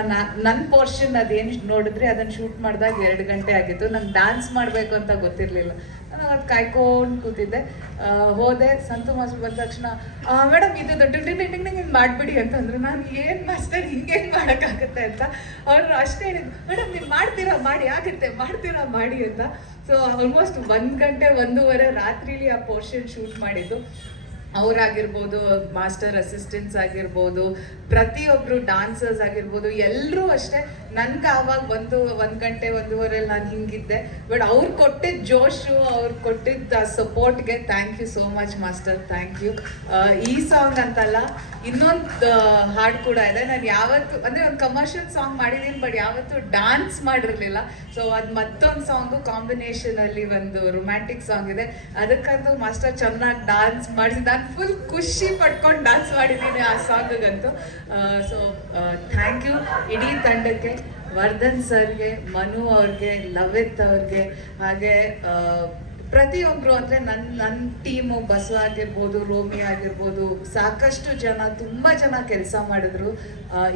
ನನ್ನ ಪೋರ್ಷನ್ ಅದೇನು ನೋಡಿದ್ರೆ ಅದನ್ನು ಶೂಟ್ ಮಾಡಿದಾಗ 2 ಗಂಟೆ ಆಗಿತ್ತು. ನಂಗೆ ಡ್ಯಾನ್ಸ್ ಮಾಡಬೇಕು ಅಂತ ಗೊತ್ತಿರಲಿಲ್ಲ. ನಾನು ಅವತ್ತು ಕಾಯ್ಕೊಂಡು ಕೂತಿದ್ದೆ. ಹೋದೆ, ಸಂತು ಮಾಸ್ಟರ್ ಬಂದ ತಕ್ಷಣ ಮೇಡಮ್ ಇದು ಟಿಂಗ್ ಹಿಂಗೆ ಮಾಡಿಬಿಡಿ ಅಂತಂದ್ರು. ನಾನು ಏನು ಮಾಸ್ಟರ್ ಹಿಂಗೇನು ಮಾಡೋಕ್ಕಾಗುತ್ತೆ ಅಂತ. ಅವರು ಅಷ್ಟೇ ಹೇಳಿದ್ರು, ಮೇಡಮ್ ನೀವು ಮಾಡ್ತೀರಾ ಮಾಡಿ, ಆಗುತ್ತೆ ಮಾಡ್ತೀರಾ ಮಾಡಿ ಅಂತ. ಸೊ ಆಲ್ಮೋಸ್ಟ್ 1 ಗಂಟೆ 1:30 ರಾತ್ರಿಲಿ ಆ ಪೋರ್ಷನ್ ಶೂಟ್ ಮಾಡಿದ್ದು. ಅವರಾಗಿರ್ಬೋದು, ಮಾಸ್ಟರ್ ಅಸಿಸ್ಟೆಂಟ್ಸ್ ಆಗಿರ್ಬೋದು, ಪ್ರತಿಯೊಬ್ಬರು ಡಾನ್ಸರ್ಸ್ ಆಗಿರ್ಬೋದು, ಎಲ್ಲರೂ ಅಷ್ಟೇ. ನನ್ಗೆ ಆವಾಗ 1 ಗಂಟೆ 1:30 ನಾನು ಹಿಂಗಿದ್ದೆ. ಬಟ್ ಅವ್ರು ಕೊಟ್ಟಿದ್ದ ಜೋಶು, ಅವ್ರು ಕೊಟ್ಟಿದ್ದ ಸಪೋರ್ಟ್ಗೆ thank you so much master, thank you. ಈ ಸಾಂಗ್ ಅಂತಲ್ಲ, ಇನ್ನೊಂದು ಹಾಡು ಕೂಡ ಇದೆ. ನಾನು ಯಾವತ್ತು ಅಂದರೆ ಒಂದು ಕಮರ್ಷಿಯಲ್ ಸಾಂಗ್ ಮಾಡಿದ್ದೀನಿ, ಬಟ್ ಯಾವತ್ತೂ ಡ್ಯಾನ್ಸ್ ಮಾಡಿರಲಿಲ್ಲ. ಸೊ ಅದು ಮತ್ತೊಂದು ಸಾಂಗು ಕಾಂಬಿನೇಷನಲ್ಲಿ ಒಂದು ರೊಮ್ಯಾಂಟಿಕ್ ಸಾಂಗ್ ಇದೆ. ಅದಕ್ಕಂತೂ ಮಾಸ್ಟರ್ ಚೆನ್ನಾಗಿ ಡ್ಯಾನ್ಸ್ ಮಾಡಿಸಿ, ನಾನು ಫುಲ್ ಖುಷಿ ಪಡ್ಕೊಂಡು ಡ್ಯಾನ್ಸ್ ಮಾಡಿದ್ದೀನಿ ಆ ಸಾಂಗಂತೂ. ಸೊ ಥ್ಯಾಂಕ್ ಯು ಇಡೀ ತಂಡಕ್ಕೆ, ವರ್ಧನ್ ಸರ್ಗೆ, ಮನು ಅವ್ರಿಗೆ, ಲವಿತ್ ಅವ್ರಿಗೆ, ಹಾಗೆ ಪ್ರತಿಯೊಬ್ಬರು ಅಂದರೆ ನನ್ನ ಟೀಮು, ಬಸವ ಆಗಿರ್ಬೋದು, ರೋಮಿ ಆಗಿರ್ಬೋದು, ಸಾಕಷ್ಟು ಜನ, ತುಂಬ ಜನ ಕೆಲಸ ಮಾಡಿದ್ರು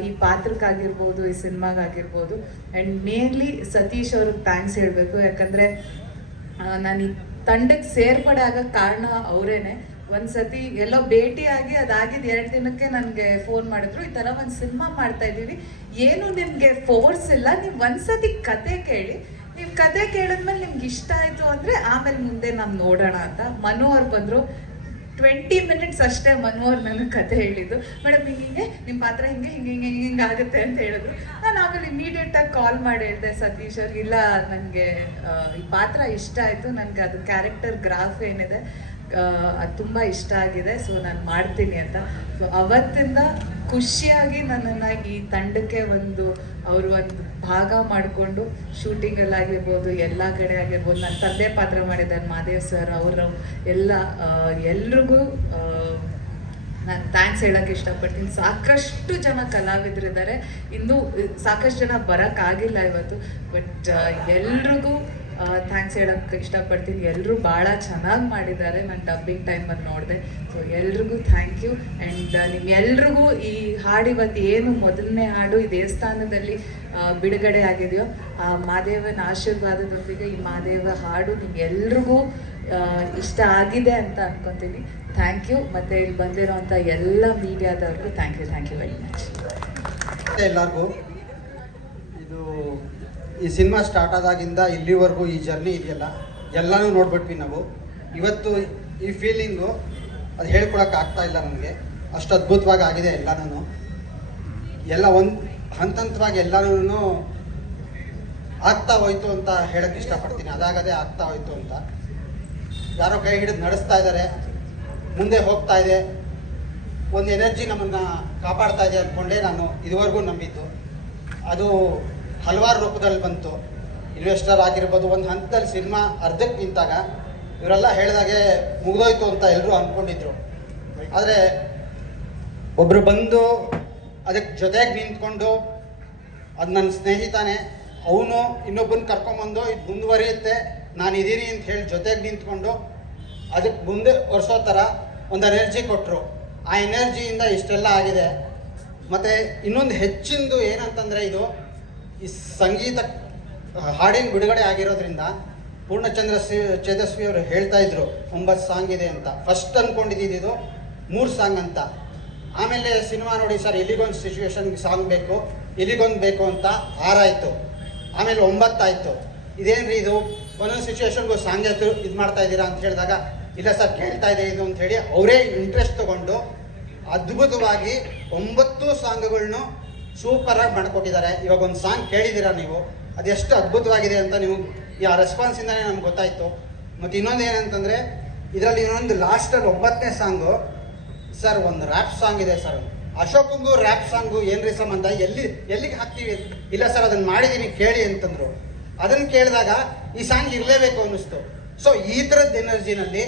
ಈ ಪಾತ್ರಕ್ಕಾಗಿರ್ಬೋದು, ಈ ಸಿನಿಮಾಗಾಗಿರ್ಬೋದು. ಆ್ಯಂಡ್ ಮೇನ್ಲಿ ಸತೀಶ್ ಅವ್ರಿಗೆ ಥ್ಯಾಂಕ್ಸ್ ಹೇಳಬೇಕು. ಯಾಕಂದರೆ ನಾನು ಈ ತಂಡಕ್ಕೆ ಸೇರ್ಪಡೆ ಆಗೋಕ್ಕೆ ಕಾರಣ ಅವರೇನೆ. ಒಂದ್ಸತಿ ಎಲ್ಲೋ ಭೇಟಿಯಾಗಿ ಅದಾಗಿದ್ದು 2 ದಿನಕ್ಕೆ ನನಗೆ ಫೋನ್ ಮಾಡಿದ್ರು, ಈ ಥರ ಒಂದು ಸಿನಿಮಾ ಮಾಡ್ತಾ ಇದ್ದೀವಿ, ಏನು ನಿಮಗೆ ಫೋರ್ಸ್ ಇಲ್ಲ, ನೀವು ಒಂದ್ಸತಿ ಕತೆ ಕೇಳಿ, ನೀವು ಕತೆ ಕೇಳಿದ್ಮೇಲೆ ನಿಮ್ಗೆ ಇಷ್ಟ ಆಯಿತು ಅಂದರೆ ಆಮೇಲೆ ಮುಂದೆ ನಾವು ನೋಡೋಣ ಅಂತ. ಮನು ಅವ್ರು ಬಂದರು, 20 ಮಿನಿಟ್ಸ್ ಅಷ್ಟೇ ಮನು ಅವ್ರು ನನಗೆ ಕತೆ ಹೇಳಿದ್ದು. ಮೇಡಮ್ ಹಿಂಗೆ ನಿಮ್ಮ ಪಾತ್ರ ಹಿಂಗೆ ಆಗುತ್ತೆ ಅಂತ ಹೇಳಿದ್ರು. ನಾನು ಆಮೇಲೆ ಇಮಿಡಿಯೇಟಾಗಿ ಕಾಲ್ ಮಾಡಿ ಹೇಳಿದೆ ಸತೀಶ್ ಅವ್ರಿಗೆ, ಇಲ್ಲ ನನಗೆ ಈ ಪಾತ್ರ ಇಷ್ಟ ಆಯಿತು, ನನಗೆ ಅದು ಕ್ಯಾರೆಕ್ಟರ್ ಗ್ರಾಫ್ ಏನಿದೆ ಅದು ತುಂಬ ಇಷ್ಟ ಆಗಿದೆ, ಸೊ ನಾನು ಮಾಡ್ತೀನಿ ಅಂತ. ಸೊ ಅವತ್ತಿಂದ ಖುಷಿಯಾಗಿ ನನ್ನನ್ನು ಈ ತಂಡಕ್ಕೆ ಅವರು ಒಂದು ಭಾಗ ಮಾಡಿಕೊಂಡು ಶೂಟಿಂಗಲ್ಲಾಗಿರ್ಬೋದು, ಎಲ್ಲ ಕಡೆ ಆಗಿರ್ಬೋದು, ನನ್ನ ತಂದೆ ಪಾತ್ರ ಮಾಡಿದ್ದಾರೆ ಮಾದೇವ್ ಸರ್, ಅವರು ಎಲ್ರಿಗೂ ನಾನು ಥ್ಯಾಂಕ್ಸ್ ಹೇಳೋಕ್ಕೆ ಇಷ್ಟಪಡ್ತೀನಿ. ಸಾಕಷ್ಟು ಜನ ಕಲಾವಿದರಿದ್ದಾರೆ, ಇನ್ನೂ ಸಾಕಷ್ಟು ಜನ ಬರೋಕ್ಕಾಗಿಲ್ಲ ಇವತ್ತು, ಬಟ್ ಎಲ್ರಿಗೂ ಥ್ಯಾಂಕ್ಸ್ ಹೇಳೋಕ್ಕೆ ಇಷ್ಟಪಡ್ತೀನಿ. ಎಲ್ಲರೂ ಭಾಳ ಚೆನ್ನಾಗಿ ಮಾಡಿದ್ದಾರೆ, ನಾನು ಡಬ್ಬಿಂಗ್ ಟೈಮಲ್ಲಿ ನೋಡಿದೆ. ಸೊ ಎಲ್ರಿಗೂ ಥ್ಯಾಂಕ್ ಯು. ಆ್ಯಂಡ್ ನಿಮ್ಮೆಲ್ರಿಗೂ ಈ ಹಾಡು ಇವತ್ತು ಏನು ಮೊದಲನೇ ಹಾಡು ಈ ದೇವಸ್ಥಾನದಲ್ಲಿ ಬಿಡುಗಡೆ ಆಗಿದೆಯೋ, ಆ ಮಾದೇವನ ಆಶೀರ್ವಾದದೊಂದಿಗೆ ಈ ಮಾದೇವ ಹಾಡು ನಿಮ್ಗೆಲ್ರಿಗೂ ಇಷ್ಟ ಆಗಿದೆ ಅಂತ ಅನ್ಕೊತೀನಿ. Thank you. ಮತ್ತು ಇಲ್ಲಿ ಬಂದಿರೋಂಥ ಎಲ್ಲ ಮೀಡಿಯಾದವ್ರಿಗೂ ಥ್ಯಾಂಕ್ ಯು ವೆರಿ ಮಚ್. ಎಲ್ಲರಿಗೂ ಇದು ಈ ಸಿನಿಮಾ ಸ್ಟಾರ್ಟ್ ಆದಾಗಿಂದ ಇಲ್ಲಿವರೆಗೂ ಈ ಜರ್ನಿ ಇದೆಯಲ್ಲ, ಎಲ್ಲನೂ ನೋಡ್ಬಿಟ್ವಿ ನಾವು. ಇವತ್ತು ಈ ಫೀಲಿಂಗು ಅದು ಹೇಳ್ಕೊಳಕ್ಕೆ ಆಗ್ತಾ ಇಲ್ಲ ನನಗೆ, ಅಷ್ಟು ಅದ್ಭುತವಾಗಿ ಆಗಿದೆ ಎಲ್ಲನೂ. ಎಲ್ಲ ಒಂದು ಹಂತವಾಗಿ ಎಲ್ಲನೂ ಆಗ್ತಾ ಹೋಯ್ತು ಅಂತ ಹೇಳಕ್ಕೆ ಇಷ್ಟಪಡ್ತೀನಿ. ಅದಾಗದೇ ಆಗ್ತಾ ಹೋಯ್ತು ಅಂತ. ಯಾರೋ ಕೈ ಹಿಡಿದು ನಡೆಸ್ತಾ ಇದ್ದಾರೆ, ಮುಂದೆ ಹೋಗ್ತಾ ಇದೆ, ಒಂದು ಎನರ್ಜಿ ನಮ್ಮನ್ನು ಕಾಪಾಡ್ತಾ ಇದೆ ಅಂದ್ಕೊಂಡೇ ನಾನು ಇದುವರೆಗೂ ನಂಬಿದ್ದು. ಅದು ಹಲವಾರು ರೂಪದಲ್ಲಿ ಬಂತು. ಇನ್ವೆಸ್ಟರ್ ಆಗಿರ್ಬೋದು, ಒಂದು ಹಂತದಲ್ಲಿ ಸಿನಿಮಾ ಅರ್ಧಕ್ಕೆ ನಿಂತಾಗ ಇವರೆಲ್ಲ ಹೇಳಿದಾಗೆ ಮುಗಿದೋಯ್ತು ಅಂತ ಎಲ್ಲರೂ ಅಂದ್ಕೊಂಡಿದ್ರು. ಆದರೆ ಒಬ್ಬರು ಬಂದು ಅದಕ್ಕೆ ಜೊತೆಗೆ ನಿಂತ್ಕೊಂಡು, ಅದು ನನ್ನ ಸ್ನೇಹಿತನೇ, ಅವನು ಇನ್ನೊಬ್ಬನ ಕರ್ಕೊಂಬಂದು ಇದು ಮುಂದುವರಿಯುತ್ತೆ, ನಾನು ಇದ್ದೀನಿ ಅಂತ ಹೇಳಿ ಜೊತೆಗೆ ನಿಂತ್ಕೊಂಡು ಅದಕ್ಕೆ ಮುಂದೆ ಒರೆಸೋ ಥರ ಒಂದು ಎನರ್ಜಿ ಕೊಟ್ಟರು. ಆ ಎನರ್ಜಿಯಿಂದ ಇಷ್ಟೆಲ್ಲ ಆಗಿದೆ. ಮತ್ತು ಇನ್ನೊಂದು ಹೆಚ್ಚಿಂದು ಏನಂತಂದರೆ, ಇದು ಈ ಸಂಗೀತ ಹಾಡಿನ ಬಿಡುಗಡೆ ಆಗಿರೋದ್ರಿಂದ ಪೂರ್ಣಚಂದ್ರ ಚೇತಸ್ವಿ ಅವರು ಹೇಳ್ತಾ ಇದ್ರು 9 ಸಾಂಗ್ ಇದೆ ಅಂತ. ಫಸ್ಟ್ ಅಂದ್ಕೊಂಡಿದ್ದು ಇದು 3 ಸಾಂಗ್ ಅಂತ. ಆಮೇಲೆ ಸಿನಿಮಾ ನೋಡಿ ಸರ್ ಇಲ್ಲಿಗೊಂದು ಸಿಚುವೇಶನ್ಗೆ ಸಾಂಗ್ ಬೇಕು, ಇಲ್ಲಿಗೊಂದು ಬೇಕು ಅಂತ 6 ಆಯಿತು, ಆಮೇಲೆ 9 ಆಯಿತು. ಇದೇನ್ರಿ ಇದು ಒಂದೊಂದು ಸಿಚುವೇಶನ್ಗೂ ಸಾಂಗ್ ಇದು ಮಾಡ್ತಾ ಇದ್ದೀರಾ ಅಂತ ಹೇಳಿದಾಗ, ಇಲ್ಲ ಸರ್ ಕೇಳ್ತಾ ಇದೆ ಇದು ಅಂತ ಹೇಳಿ ಅವರೇ ಇಂಟ್ರೆಸ್ಟ್ ತೊಗೊಂಡು ಅದ್ಭುತವಾಗಿ 9 ಸಾಂಗ್ಗಳನ್ನು ಸೂಪರಾಗಿ ಮಾಡಿಕೊಟ್ಟಿದ್ದಾರೆ. ಇವಾಗ ಒಂದು ಸಾಂಗ್ ಕೇಳಿದ್ದೀರಾ ನೀವು, ಅದೆಷ್ಟು ಅದ್ಭುತವಾಗಿದೆ ಅಂತ ನಿಮಗೆ ಈ ಆ ರೆಸ್ಪಾನ್ಸಿಂದನೇ ನಮ್ಗೆ ಗೊತ್ತಾಯಿತು. ಮತ್ತು ಇನ್ನೊಂದು ಏನಂತಂದರೆ, ಇದರಲ್ಲಿ ಇನ್ನೊಂದು ಲಾಸ್ಟಲ್ಲಿ 9ನೇ ಸಾಂಗು ಸರ್ ಒಂದು ರ್ಯಾಪ್ ಸಾಂಗ್ ಇದೆ ಸರ್, ಅಶೋಕಂಗೂ ರ್ಯಾಪ್ ಸಾಂಗು ಏನ್ರಿ ಸಂಬಂಧ, ಎಲ್ಲಿಗೆ ಹಾಕ್ತೀವಿ? ಇಲ್ಲ ಸರ್ ಅದನ್ನು ಮಾಡಿದ್ದೀನಿ ಕೇಳಿ ಅಂತಂದ್ರು. ಅದನ್ನು ಕೇಳಿದಾಗ ಈ ಸಾಂಗ್ ಇರಲೇಬೇಕು ಅನ್ನಿಸ್ತು. ಸೊ ಈ ಥರದ ಎನರ್ಜಿನಲ್ಲಿ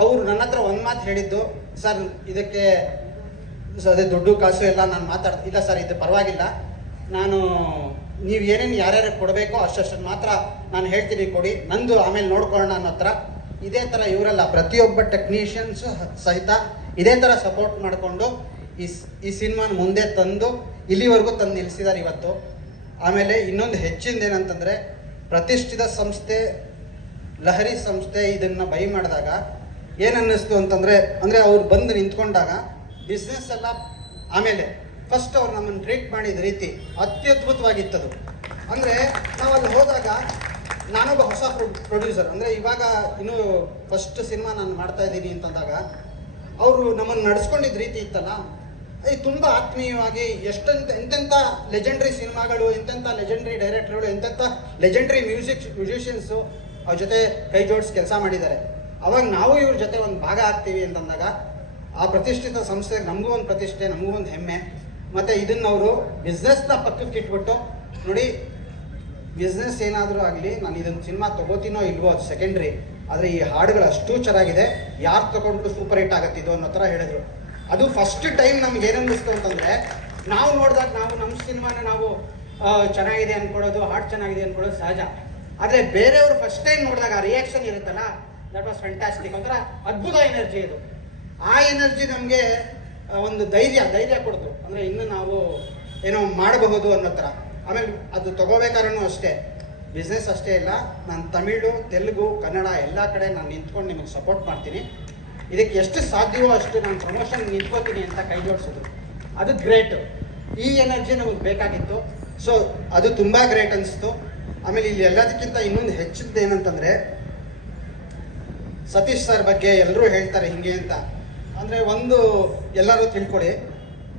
ಅವರು ನನ್ನ ಹತ್ರ ಒಂದು ಮಾತು ಹೇಳಿದ್ದು, ಸರ್ ಇದಕ್ಕೆ ಅದೇ ದುಡ್ಡು ಕಾಸು ಎಲ್ಲ ನಾನು ಇಲ್ಲ ಸರ್ ಇದು ಪರವಾಗಿಲ್ಲ, ನಾನು ನೀವು ಏನೇನು ಯಾರ್ಯಾರು ಕೊಡಬೇಕೋ ಅಷ್ಟನ್ನು ಮಾತ್ರ ನಾನು ಹೇಳ್ತೀನಿ ಕೊಡಿ, ನಂದು ಆಮೇಲೆ ನೋಡ್ಕೊಳ್ಳೋಣ ಅನ್ನೋ ಥರ. ಇದೇ ಥರ ಇವರೆಲ್ಲ ಪ್ರತಿಯೊಬ್ಬ ಟೆಕ್ನಿಷಿಯನ್ಸ್ ಸಹಿತ ಇದೇ ಥರ ಸಪೋರ್ಟ್ ಮಾಡಿಕೊಂಡು ಈ ಸಿನಿಮಾನ ಮುಂದೆ ತಂದು ಇಲ್ಲಿವರೆಗೂ ತಂದು ನಿಲ್ಲಿಸಿದ್ದಾರೆ ಇವತ್ತು. ಆಮೇಲೆ ಇನ್ನೊಂದು ಹೆಚ್ಚಿಂದ ಏನಂತಂದರೆ, ಪ್ರತಿಷ್ಠಿತ ಸಂಸ್ಥೆ ಲಹರಿ ಸಂಸ್ಥೆ ಇದನ್ನು ಬೈ ಮಾಡಿದಾಗ ಏನನ್ನಿಸ್ತು ಅಂತಂದರೆ, ಅವ್ರು ಬಂದು ನಿಂತ್ಕೊಂಡಾಗ ಬಿಸ್ನೆಸ್ ಎಲ್ಲ ಆಮೇಲೆ ಫಸ್ಟ್ ಅವ್ರು ನಮ್ಮನ್ನು ಟ್ರೀಟ್ ಮಾಡಿದ ರೀತಿ ಅತ್ಯದ್ಭುತವಾಗಿತ್ತದು. ಅಂದರೆ ನಾವು ಅಲ್ಲಿ ಹೋದಾಗ, ನಾನೊಬ್ಬ ಹೊಸ ಪ್ರೊಡ್ಯೂಸರ್, ಇವಾಗ ಇನ್ನೂ ಫಸ್ಟ್ ಸಿನಿಮಾ ನಾನು ಮಾಡ್ತಾ ಇದ್ದೀನಿ ಅಂತಂದಾಗ ಅವರು ನಮ್ಮನ್ನು ನಡೆಸ್ಕೊಂಡಿದ್ದ ರೀತಿ ಇತ್ತಲ್ಲ, ಅದು ತುಂಬ ಆತ್ಮೀಯವಾಗಿ ಎಂತೆಂಥ ಲೆಜೆಂಡ್ರಿ ಸಿನಿಮಾಗಳು, ಎಂತೆಂಥ ಲೆಜೆಂಡ್ರಿ ಡೈರೆಕ್ಟರ್ಗಳು, ಎಂತೆಂಥ ಲೆಜೆಂಡ್ರಿ ಮ್ಯೂಸಿಷಿಯನ್ಸು ಅವ್ರ ಜೊತೆ ಕೈ ಜೋಡಿಸಿ ಕೆಲಸ ಮಾಡಿದ್ದಾರೆ. ಅವಾಗ ನಾವು ಇವ್ರ ಜೊತೆ ಒಂದು ಭಾಗ ಆಗ್ತೀವಿ ಅಂತಂದಾಗ ಆ ಪ್ರತಿಷ್ಠಿತ ಸಂಸ್ಥೆಗೆ ನಮಗೂ ಒಂದು ಪ್ರತಿಷ್ಠೆ, ನಮಗೂ ಒಂದು ಹೆಮ್ಮೆ. ಮತ್ತು ಇದನ್ನು ಅವರು ಬಿಸ್ನೆಸ್ನ ಪಕ್ಕಕ್ಕೆ ಇಟ್ಬಿಟ್ಟು, ನೋಡಿ ಬಿಸ್ನೆಸ್ ಏನಾದರೂ ಆಗಲಿ, ನಾನು ಇದನ್ನು ಸಿನಿಮಾ ತೊಗೋತೀನೋ ಇಲ್ವೋ ಅದು ಸೆಕೆಂಡ್ರಿ, ಆದರೆ ಈ ಹಾಡುಗಳು ಅಷ್ಟು ಚೆನ್ನಾಗಿದೆ, ಯಾರು ತೊಗೊಂಡ್ರು ಸೂಪರ್ ಹಿಟ್ ಆಗುತ್ತಿದ್ದು ಅನ್ನೋ ಥರ ಹೇಳಿದ್ರು. ಅದು ಫಸ್ಟ್ ಟೈಮ್ ನಮ್ಗೆ ಏನನ್ನಿಸ್ತು ಅಂತಂದರೆ, ನಾವು ನೋಡಿದಾಗ ನಾವು ನಮ್ಮ ಸಿನಿಮಾನ ನಾವು ಚೆನ್ನಾಗಿದೆ ಅಂದ್ಕೊಳ್ಳೋದು, ಹಾಡು ಚೆನ್ನಾಗಿದೆ ಅಂದ್ಕೊಳ್ಳೋದು ಸಹಜ. ಆದರೆ ಬೇರೆಯವರು ಫಸ್ಟ್ ಟೈಮ್ ನೋಡಿದಾಗ ಆ ರಿಯಾಕ್ಷನ್ ಇರುತ್ತಲ್ಲ, ದಟ್ ವಾಸ್ ಫ್ಯಾಂಟಾಸ್ಟಿಕ್. ಒಂಥರ ಅದ್ಭುತ ಎನರ್ಜಿ ಇದು. ಆ ಎನರ್ಜಿ ನಮಗೆ ಒಂದು ಧೈರ್ಯ ಕೊಡ್ತು. ಅಂದರೆ ಇನ್ನು ನಾವು ಏನೋ ಮಾಡಬಹುದು ಅನ್ನೋ ಥರ. ಆಮೇಲೆ ಅದು ತಗೋಬೇಕಾದ್ರೂ ಅಷ್ಟೇ, ಬಿಸ್ನೆಸ್ ಅಷ್ಟೇ ಇಲ್ಲ, ನಾನು ತಮಿಳು, ತೆಲುಗು, ಕನ್ನಡ ಎಲ್ಲ ಕಡೆ ನಾನು ನಿಂತ್ಕೊಂಡು ನಿಮಗೆ ಸಪೋರ್ಟ್ ಮಾಡ್ತೀನಿ, ಇದಕ್ಕೆ ಎಷ್ಟು ಸಾಧ್ಯವೋ ಅಷ್ಟು ನಾನು ಪ್ರಮೋಷನ್ ನಿಂತ್ಕೋತೀನಿ ಅಂತ ಕೈ ಜೋಡಿಸಿದ್ರು. ಅದು ಗ್ರೇಟು. ಈ ಎನರ್ಜಿ ನಮಗೆ ಬೇಕಾಗಿತ್ತು. ಸೊ ಅದು ತುಂಬ ಗ್ರೇಟ್ ಅನಿಸ್ತು. ಆಮೇಲೆ ಇಲ್ಲಿ ಎಲ್ಲದಕ್ಕಿಂತ ಇನ್ನೊಂದು ಹೆಚ್ಚಿದ್ದು ಏನಂತಂದರೆ, ಸತೀಶ್ ಸರ್ ಬಗ್ಗೆ ಎಲ್ಲರೂ ಹೇಳ್ತಾರೆ ಹಿಂಗೆ ಅಂತ. ಅಂದರೆ ಒಂದು ಎಲ್ಲರೂ ತಿಳ್ಕೊಳ್ಳಿ,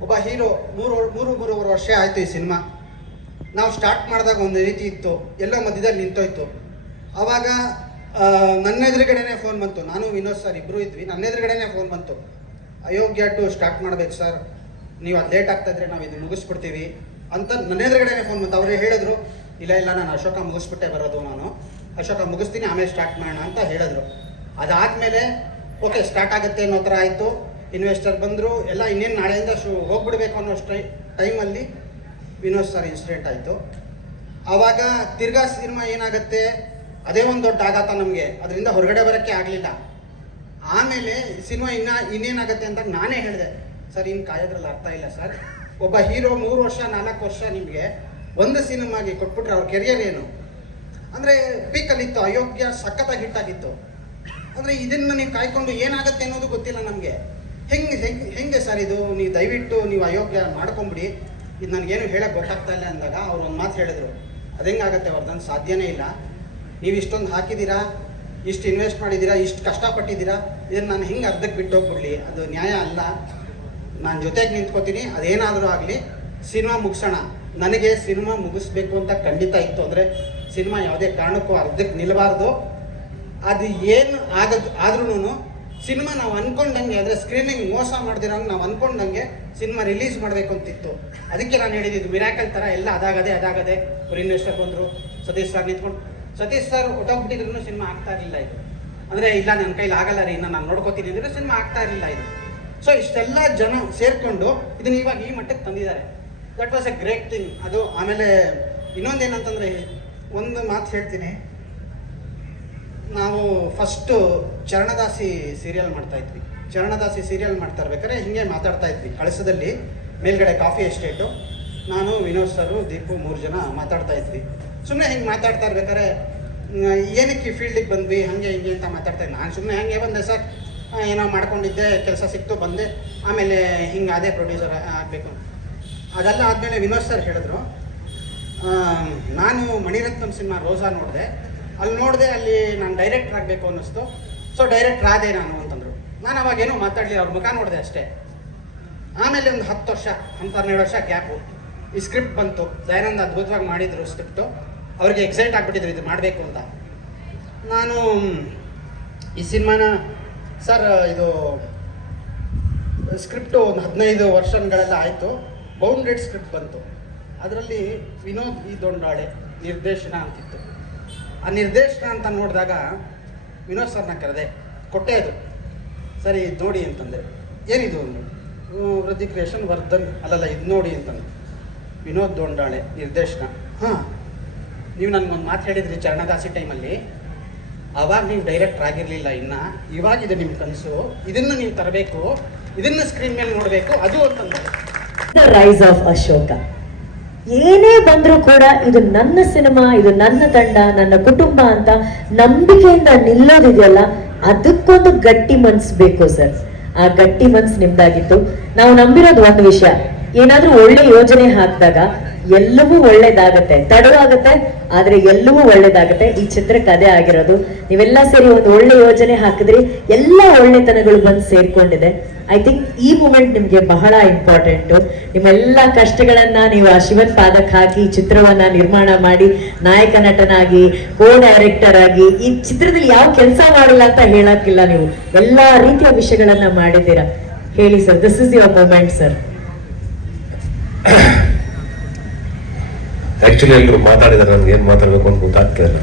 ಒಬ್ಬ ಹೀರೋ ಮೂರುವರೆ ವರ್ಷ ಆಯಿತು ಈ ಸಿನಿಮಾ. ನಾವು ಸ್ಟಾರ್ಟ್ ಮಾಡಿದಾಗ ಒಂದು ರೀತಿ ಇತ್ತು, ಎಲ್ಲ ಮಧ್ಯದಲ್ಲಿ ನಿಂತೋಯ್ತು. ಆವಾಗ ನನ್ನ ಎದುರುಗಡೆನೇ ಫೋನ್ ಬಂತು, ನಾನು ವಿನೋದ್ ಸರ್ ಇಬ್ಬರು ಇದ್ವಿ, ನನ್ನ ಎದುರುಗಡೆನೇ ಫೋನ್ ಬಂತು, ಅಯೋಗ್ಯ ಟು ಸ್ಟಾರ್ಟ್ ಮಾಡ್ಬೇಕು ಸರ್, ನೀವು ಅದು ಲೇಟ್ ಆಗ್ತಾಯಿದ್ರೆ ನಾವು ಇದು ಮುಗಿಸ್ಬಿಡ್ತೀವಿ ಅಂತ ನನ್ನ ಎದುರುಗಡೆನೇ ಫೋನ್ ಬಂತು. ಅವರೇ ಹೇಳಿದ್ರು, ಇಲ್ಲ ನಾನು ಅಶೋಕ ಮುಗಿಸ್ಬಿಟ್ಟೆ ಬರೋದು, ನಾನು ಅಶೋಕ ಮುಗಿಸ್ತೀನಿ ಆಮೇಲೆ ಸ್ಟಾರ್ಟ್ ಮಾಡೋಣ ಅಂತ ಹೇಳಿದ್ರು. ಅದಾದಮೇಲೆ ಓಕೆ ಸ್ಟಾರ್ಟ್ ಆಗುತ್ತೆ ಅನ್ನೋ ಥರ ಆಯಿತು. ಇನ್ವೆಸ್ಟರ್ ಬಂದರು, ಎಲ್ಲ ಇನ್ನೇನು ನಾಳೆಯಿಂದ ಹೋಗ್ಬಿಡ್ಬೇಕು ಅನ್ನೋ ಟೈಮಲ್ಲಿ ವಿನೋದ್ ಸರ್ ಇನ್ಸಿಡೆಂಟ್ ಆಯಿತು. ಆವಾಗ ತಿರ್ಗಾ ಸಿನಿಮಾ ಏನಾಗುತ್ತೆ, ಅದೇ ಒಂದು ದೊಡ್ಡ ಆಘಾತ ನಮಗೆ, ಅದರಿಂದ ಹೊರಗಡೆ ಬರೋಕ್ಕೆ ಆಗಲಿಲ್ಲ. ಆಮೇಲೆ ಸಿನಿಮಾ ಇನ್ನೇನಾಗುತ್ತೆ ಅಂತ ನಾನೇ ಹೇಳಿದೆ, ಸರ್ ಇನ್ನು ಕಾಯೋದ್ರಲ್ಲಿ ಅರ್ಥ ಇಲ್ಲ ಸರ್, ಒಬ್ಬ ಹೀರೋ 3 ವರ್ಷ 4 ವರ್ಷ ನಿಮಗೆ ಒಂದು ಸಿನಿಮಾಗೆ ಕೊಟ್ಬಿಟ್ರೆ ಅವ್ರ ಕೆರಿಯರ್ ಏನು ಅಂದರೆ ಪೀಕಲ್ಲಿತ್ತು. ಅಯೋಗ್ಯ ಸಖತ್ತಾಗಿ ಹಿಟ್ಟಾಗಿತ್ತು. ಅಂದರೆ ಇದನ್ನು ನೀವು ಕಾಯ್ಕೊಂಡು ಏನಾಗುತ್ತೆ ಅನ್ನೋದು ಗೊತ್ತಿಲ್ಲ ನಮಗೆ. ಹೆಂಗೆ ಸರ್ ಇದು, ನೀವು ದಯವಿಟ್ಟು ನೀವು ಅಯೋಗ್ಯ ಮಾಡ್ಕೊಂಬಿಡಿ, ಇದು ನನಗೇನು ಹೇಳೋಕ್ಕೆ ಗೊತ್ತಾಗ್ತಾ ಇಲ್ಲ ಅಂದಾಗ ಅವ್ರು ಒಂದು ಮಾತು ಹೇಳಿದ್ರು, ಅದು ಹೆಂಗಾಗತ್ತೆ ವರ್ಧನ್, ಸಾಧ್ಯನೇ ಇಲ್ಲ, ನೀವು ಇಷ್ಟೊಂದು ಹಾಕಿದ್ದೀರಾ, ಇಷ್ಟು ಇನ್ವೆಸ್ಟ್ ಮಾಡಿದ್ದೀರಾ, ಇಷ್ಟು ಕಷ್ಟಪಟ್ಟಿದ್ದೀರಾ, ಇದನ್ನು ನಾನು ಹೆಂಗೆ ಅರ್ಧಕ್ಕೆ ಬಿಟ್ಟು ಹೋಗ್ಬಿಡ್ಲಿ, ಅದು ನ್ಯಾಯ ಅಲ್ಲ, ನಾನು ಜೊತೆಗೆ ನಿಂತ್ಕೋತೀನಿ, ಅದೇನಾದರೂ ಆಗಲಿ ಸಿನಿಮಾ ಮುಗಿಸೋಣ. ನನಗೆ ಸಿನಿಮಾ ಮುಗಿಸ್ಬೇಕು ಅಂತ ಖಂಡಿತ ಇತ್ತು. ಅಂದರೆ ಸಿನಿಮಾ ಯಾವುದೇ ಕಾರಣಕ್ಕೂ ಅರ್ಧಕ್ಕೆ ನಿಲ್ಲಬಾರ್ದು. ಅದು ಏನು ಆದ್ರೂ ಸಿನಿಮಾ ನಾವು ಅಂದ್ಕೊಂಡಂಗೆ, ಅಂದರೆ ಸ್ಕ್ರೀನಿಂಗ್ ಮೋಸ ಮಾಡ್ದಿರೋಂಗೆ ನಾವು ಅಂದ್ಕೊಂಡಂಗೆ ಸಿನಿಮಾ ರಿಲೀಸ್ ಮಾಡಬೇಕು ಅಂತಿತ್ತು. ಅದಕ್ಕೆ ನಾನು ಹೇಳಿದ್ದು ಮಿರಾಕಲ್ ಥರ ಎಲ್ಲ ಅದಾಗದೆ ಅವ್ರು ಇನ್ವೆಸ್ಟರ್ ಬಂದರು, ಸತೀಶ್ ಸರ್ ನಿಂತ್ಕೊಂಡು, ಸತೀಶ್ ಸರ್ ಹೊಟ್ಟೋಗ್ಬಿಟ್ಟಿದ್ರು ಸಿನಿಮಾ ಆಗ್ತಾ ಇರಲಿಲ್ಲ ಇದು. ಅಂದರೆ ಇಲ್ಲ ನನ್ನ ಕೈಲಿ ಆಗಲ್ಲ ರೀ, ನಾನು ನೋಡ್ಕೋತೀನಿ ಅಂದರೆ ಸಿನಿಮಾ ಆಗ್ತಾ ಇರಲಿಲ್ಲ ಇದು. ಸೊ ಇಷ್ಟೆಲ್ಲ ಜನ ಸೇರಿಕೊಂಡು ಇದನ್ನು ಇವಾಗ ಈ ಮಟ್ಟಕ್ಕೆ ತಂದಿದ್ದಾರೆ. That was A great thing ಅದು. ಆಮೇಲೆ ಇನ್ನೊಂದೇನಂತಂದರೆ, ಒಂದು ಮಾತು ಹೇಳ್ತೀನಿ, ನಾವು ಫಸ್ಟು ಚರಣದಾಸಿ ಸೀರಿಯಲ್ ಮಾಡ್ತಾಯಿದ್ವಿ. ಚರಣದಾಸಿ ಸೀರಿಯಲ್ ಮಾಡ್ತಾ ಇರ್ಬೇಕಾದ್ರೆ ಹಿಂಗೆ ಮಾತಾಡ್ತಾ ಇದ್ವಿ ಕಳಸದಲ್ಲಿ, ಮೇಲ್ಗಡೆ ಕಾಫಿ ಎಸ್ಟೇಟು, ನಾನು ವಿನೋದ್ ಸರು ದೀಪು 3 ಜನ ಮಾತಾಡ್ತಾ ಇದ್ವಿ. ಸುಮ್ಮನೆ ಹಿಂಗೆ ಮಾತಾಡ್ತಾ ಇರ್ಬೇಕಾದ್ರೆ ಏನಕ್ಕೆ ಈ ಫೀಲ್ಡಿಗೆ ಬಂದ್ವಿ ಹಾಗೆ ಹಿಂಗೆ ಅಂತ ಮಾತಾಡ್ತಾ ಇದ್ದೆ. ನಾನು ಸುಮ್ಮನೆ ಹಾಗೆ ಬಂದೆ ಸರ್, ಏನೋ ಮಾಡ್ಕೊಂಡಿದ್ದೆ, ಕೆಲಸ ಸಿಕ್ತು ಬಂದೆ, ಆಮೇಲೆ ಹಿಂಗೆ ಅದೇ ಪ್ರೊಡ್ಯೂಸರ್ ಆಗಬೇಕು. ಅದೆಲ್ಲ ಆದಮೇಲೆ ವಿನೋದ್ ಸರ್ ಹೇಳಿದ್ರು, ನಾನು ಮಣಿರತ್ನಂ ಸಿನಿಮಾ ರೋಜಾ ನೋಡಿದೆ, ಅಲ್ಲಿ ನಾನು ಡೈರೆಕ್ಟರ್ ಆಗಬೇಕು ಅನ್ನಿಸ್ತು. ಸೊ ಡೈರೆಕ್ಟರ್ ಆದೆ ನಾನು ಅಂತಂದರು. ನಾನು ಅವಾಗೇನೋ ಮಾತಾಡಲಿ, ಅವ್ರ ಮುಖ ನೋಡಿದೆ ಅಷ್ಟೇ. ಆಮೇಲೆ ಒಂದು 10 ವರ್ಷ 12 ವರ್ಷ ಗ್ಯಾಪು, ಈ ಸ್ಕ್ರಿಪ್ಟ್ ಬಂತು. ದಯಾನಂದ್ ಅದ್ಭುತವಾಗಿ ಮಾಡಿದರು ಸ್ಕ್ರಿಪ್ಟು, ಅವ್ರಿಗೆ ಎಕ್ಸೈಟ್ ಆಗಿಬಿಟ್ಟಿದ್ರು ಇದು ಮಾಡಬೇಕು ಅಂತ. ನಾನು ಈ ಸಿನಿಮಾನ ಸರ್ ಇದು ಸ್ಕ್ರಿಪ್ಟು ಒಂದು 15 ವರ್ಷಗಳೆಲ್ಲ ಆಯಿತು. ಬೌಂಡೆಡ್ ಸ್ಕ್ರಿಪ್ಟ್ ಬಂತು. ಅದರಲ್ಲಿ ವಿನೋದ್ ಈ ದೊಂಡಾಳೆ ನಿರ್ದೇಶನ ಅಂತಿತ್ತು. ಆ ನಿರ್ದೇಶನ ಅಂತ ನೋಡಿದಾಗ ವಿನೋದ್ ಸರ್ನ ಕರೆದೆ, ಕೊಟ್ಟೆ ಅದು. ಸರಿ ಇದು ನೋಡಿ ಅಂತಂದೆ. ಏನಿದು ಅಂದರು. ಹೃತಿಕ್ ರೋಷನ್ ವರ್ಧನ್ ಅಲ್ಲಲ್ಲ ಇದು ನೋಡಿ ಅಂತಂದು. ವಿನೋದ್ ದೊಂಡಾಳೆ ನಿರ್ದೇಶನ. ಹಾಂ, ನೀವು ನನಗೊಂದು ಮಾತು ಹೇಳಿದ್ರಿ ಚರಣದಾಸಿ ಟೈಮಲ್ಲಿ, ಆವಾಗ ನೀವು ಡೈರೆಕ್ಟರ್ ಆಗಿರಲಿಲ್ಲ, ಇನ್ನು ಇವಾಗಿದೆ ನಿಮ್ಮ ಕನಸು, ಇದನ್ನು ನೀವು ತರಬೇಕು, ಇದನ್ನು ಸ್ಕ್ರೀನ್ ಮೇಲೆ ನೋಡಬೇಕು ಅದು ಅಂತಂದ್ರೆ. The rise of Ashoka. ಏನೇ ಬಂದರೂ ಕೂಡ ಇದು ನನ್ನ ಸಿನಿಮಾ, ಇದು ನನ್ನ ತಂಡ, ನನ್ನ ಕುಟುಂಬ ಅಂತ ನಂಬಿಕೆಯಿಂದ ನಿಲ್ಲೋದಿದೆಯಲ್ಲ, ಅದಕ್ಕೊಂದು ಗಟ್ಟಿ ಮನ್ಸು ಬೇಕು ಸರ್. ಆ ಗಟ್ಟಿ ಮನ್ಸು ನಿಮ್ದಾಗಿತ್ತು. ನಾವು ನಂಬಿರೋದು ಒಂದು ವಿಷಯ, ಏನಾದ್ರೂ ಒಳ್ಳೆ ಯೋಜನೆ ಹಾಕಿದಾಗ ಎಲ್ಲವೂ ಒಳ್ಳೇದಾಗತ್ತೆ. ತಡವಾಗತ್ತೆ, ಆದ್ರೆ ಎಲ್ಲವೂ ಒಳ್ಳೇದಾಗತ್ತೆ. ಈ ಚಿತ್ರಕ್ಕೆ ಅದೇ ಆಗಿರೋದು. ನೀವೆಲ್ಲ ಸೇರಿ ಒಂದು ಒಳ್ಳೆ ಯೋಜನೆ ಹಾಕಿದ್ರಿ, ಎಲ್ಲ ಒಳ್ಳೆತನಗಳು ಬಂದು ಸೇರ್ಕೊಂಡಿದೆ. ಐ ಥಿಂಕ್ ಈ ಮೂಮೆಂಟ್ ನಿಮ್ಗೆ ಬಹಳ ಇಂಪಾರ್ಟೆಂಟು. ನಿಮ್ಮೆಲ್ಲ ಕಷ್ಟಗಳನ್ನ ನೀವು ಆ ಶಿವನ್ ಪಾದಕ್ಕೆ ಹಾಕಿ ಈ ಚಿತ್ರವನ್ನ ನಿರ್ಮಾಣ ಮಾಡಿ, ನಾಯಕ ನಟನಾಗಿ, ಕೋ ಡೈರೆಕ್ಟರ್ ಆಗಿ, ಈ ಚಿತ್ರದಲ್ಲಿ ಯಾವ ಕೆಲಸ ಮಾಡಿಲ್ಲ ಅಂತ ಹೇಳಕ್ಕಿಲ್ಲ. ನೀವು ಎಲ್ಲಾ ರೀತಿಯ ವಿಷಯಗಳನ್ನ ಮಾಡಿದ್ದೀರಾ. ಹೇಳಿ sir, this is your moment sir. Actually ಎಲ್ಲರೂ ಮಾತಾಡಿದಾರೆ, ನನ್ಗೆ ಏನ್ ಮಾತಾಡ್ಬೇಕು ಅಂತ ಗೊತ್ತಾಗ್ತಾ ಇಲ್ಲ.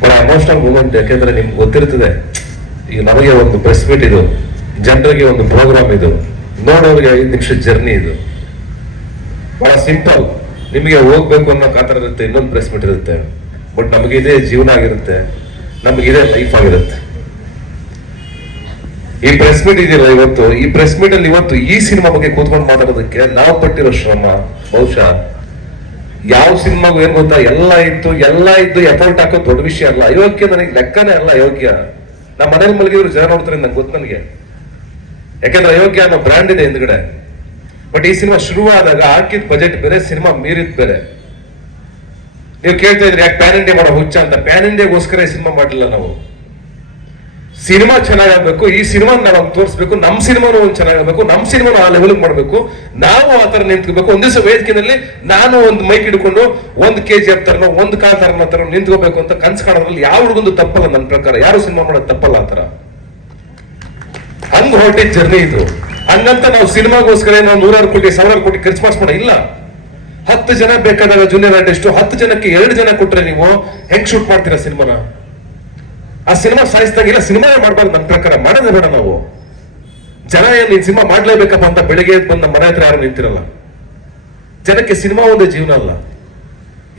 But emotional moment. ಯಾಕೆಂದ್ರೆ ನಿಮ್ಗೆ ಗೊತ್ತಿರ್ತದೆ, ಈಗ ನಮಗೆ ಒಂದು ಪ್ರೆಸ್ ಮೀಟ್ ಇದು, ಜನರಿಗೆ ಒಂದು ಪ್ರೋಗ್ರಾಮ್ ಇದು, ನೋಡೋರಿಗೆ 5 ನಿಮಿಷದ ಜರ್ನಿ ಇದು. ಬಹಳ ಸಿಂಪಲ್. ನಿಮಗೆ ಹೋಗ್ಬೇಕು ಅನ್ನೋ ಕಾತರ ಇರುತ್ತೆ, ಇನ್ನೊಂದು ಪ್ರೆಸ್ ಮೀಟ್ ಇರುತ್ತೆ. ಬಟ್ ನಮಗೆ ಇದೇ ಜೀವನ ಆಗಿರುತ್ತೆ, ನಮಗಿದೇ ಲೈಫ್ ಆಗಿರುತ್ತೆ. ಈ ಪ್ರೆಸ್ ಮೀಟ್ ಇದೆಯಲ್ಲ ಇವತ್ತು, ಈ ಪ್ರೆಸ್ ಮೀಟ್ ಅಲ್ಲಿ ಇವತ್ತು ಈ ಸಿನಿಮಾ ಬಗ್ಗೆ ಕೂತ್ಕೊಂಡು ಮಾತಾಡೋದಕ್ಕೆ ನಾವು ಪಟ್ಟಿರೋ ಶ್ರಮ ಬಹುಶಃ ಯಾವ ಸಿನಿಮಾಗೂ ಏನ್ ಗೊತ್ತಾ, ಎಲ್ಲ ಇದ್ದು ಎಫರ್ಟ್ ಹಾಕೋದು ದೊಡ್ಡ ವಿಷಯ ಅಲ್ಲ. ಅಯೋಗ್ಯ ನನಗೆ ಲೆಕ್ಕನೇ ಅಲ್ಲ ಅಯೋಗ್ಯ. ನಮ್ಮ ಮನೇಲಿ ಮಲಗಿದ್ರು ಜನ ನೋಡ್ತಾರೆ ನಂಗೆ ಗೊತ್ತು ನನಗೆ. ಯಾಕೆಂದ್ರೆ ಅಯೋಗ್ಯ ಅನ್ನೋ ಬ್ರ್ಯಾಂಡ್ ಇದೆ ಹಿಂದ್ಗಡೆ. ಬಟ್ ಈ ಸಿನಿಮಾ ಶುರುವಾದಾಗ ಹಾಕಿದ ಬಜೆಟ್ ಬೇರೆ, ಸಿನಿಮಾ ಮೀರಿದ್ ಬೇರೆ. ನೀವು ಕೇಳ್ತಾ ಇದ್ರಿ ಯಾಕೆ ಪ್ಯಾನ್ ಇಂಡಿಯಾ ಮಾಡೋ ಹುಚ್ಚ ಅಂತ. ಪ್ಯಾನ್ ಇಂಡಿಯಾಗೋಸ್ಕರ ಈ ಸಿನಿಮಾ ಮಾಡಲಿಲ್ಲ ನಾವು. ಸಿನಿಮಾ ಚೆನ್ನಾಗಾಗಬೇಕು, ಈ ಸಿನಿಮಾ ನಾವು ತೋರಿಸ್ಬೇಕು, ನಮ್ಮ ಸಿನಿಮಾನು ಒಂದು ಚೆನ್ನಾಗಬೇಕು, ನಮ್ಮ ಸಿನಿಮಾನು ಆ ಲೆವೆಲ್ ಮಾಡಬೇಕು, ನಾವು ಆ ತರ ನಿಂತ್ಕೋಬೇಕು. ಒಂದ್ ದಿವಸ ವೇದಿಕೆಯಲ್ಲಿ ನಾನು ಒಂದು ಮೈಕ್ ಹಿಡ್ಕೊಂಡು 1 kg ತರನೋ 1 ಕಾಲ್ ತರ ನಿಂತ್ಕೋಬೇಕು ಅಂತ ಕನ್ಸು ಕಾಣೋದ್ರಲ್ಲಿ ಯಾವ ಹುಡುಗಂದು ತಪ್ಪಲ್ಲ ನನ್ನ ಪ್ರಕಾರ. ಯಾರು ಸಿನಿಮಾ ಮಾಡೋದು ತಪ್ಪಲ್ಲ ಆ ತರ. ಹಂಗ್ ಹೊರಟಿದ್ ಜರ್ನಿ ಇದು. ಹಂಗಂತ ನಾವು ಸಿನಿಮಾಗೋಸ್ಕರ ನಾವು 100 ಕೋಟಿ 1000 ಕೋಟಿ ಖರ್ಚು ಮಾಡಿಸ್ಬೋಣ ಇಲ್ಲ. 10 ಜನ ಬೇಕಾದಾಗ ಜೂನಿಯರ್ ಆರ್ಟಿಸ್ಟ್, 10 ಜನಕ್ಕೆ 2 ಜನ ಕೊಟ್ರೆ ನೀವು ಹೆಂಗ್ ಶೂಟ್ ಮಾಡ್ತೀರಾ ಸಿನಿಮಾನ? ಆ ಸಿನಿಮಾ ಸಾಯಿಸ್ದಾಗಿಲ್ಲ, ಸಿನಿಮಾನೇ ಮಾಡ್ಬಾರ್ದು ನನ್ನ ಪ್ರಕಾರ. ಮಾಡೋದೇ ಬೇಡ ನಾವು. ಜನ ಏನ್ ನೀನ್ ಸಿನಿಮಾ ಮಾಡ್ಲೇಬೇಕಪ್ಪ ಅಂತ ಬೆಳಿಗ್ಗೆ ಬಂದ ಮನೆ ಹತ್ರ ಯಾರು ನಿಂತಿರಲ್ಲ. ಜನಕ್ಕೆ ಸಿನಿಮಾ ಒಂದೇ ಜೀವನ ಅಲ್ಲ.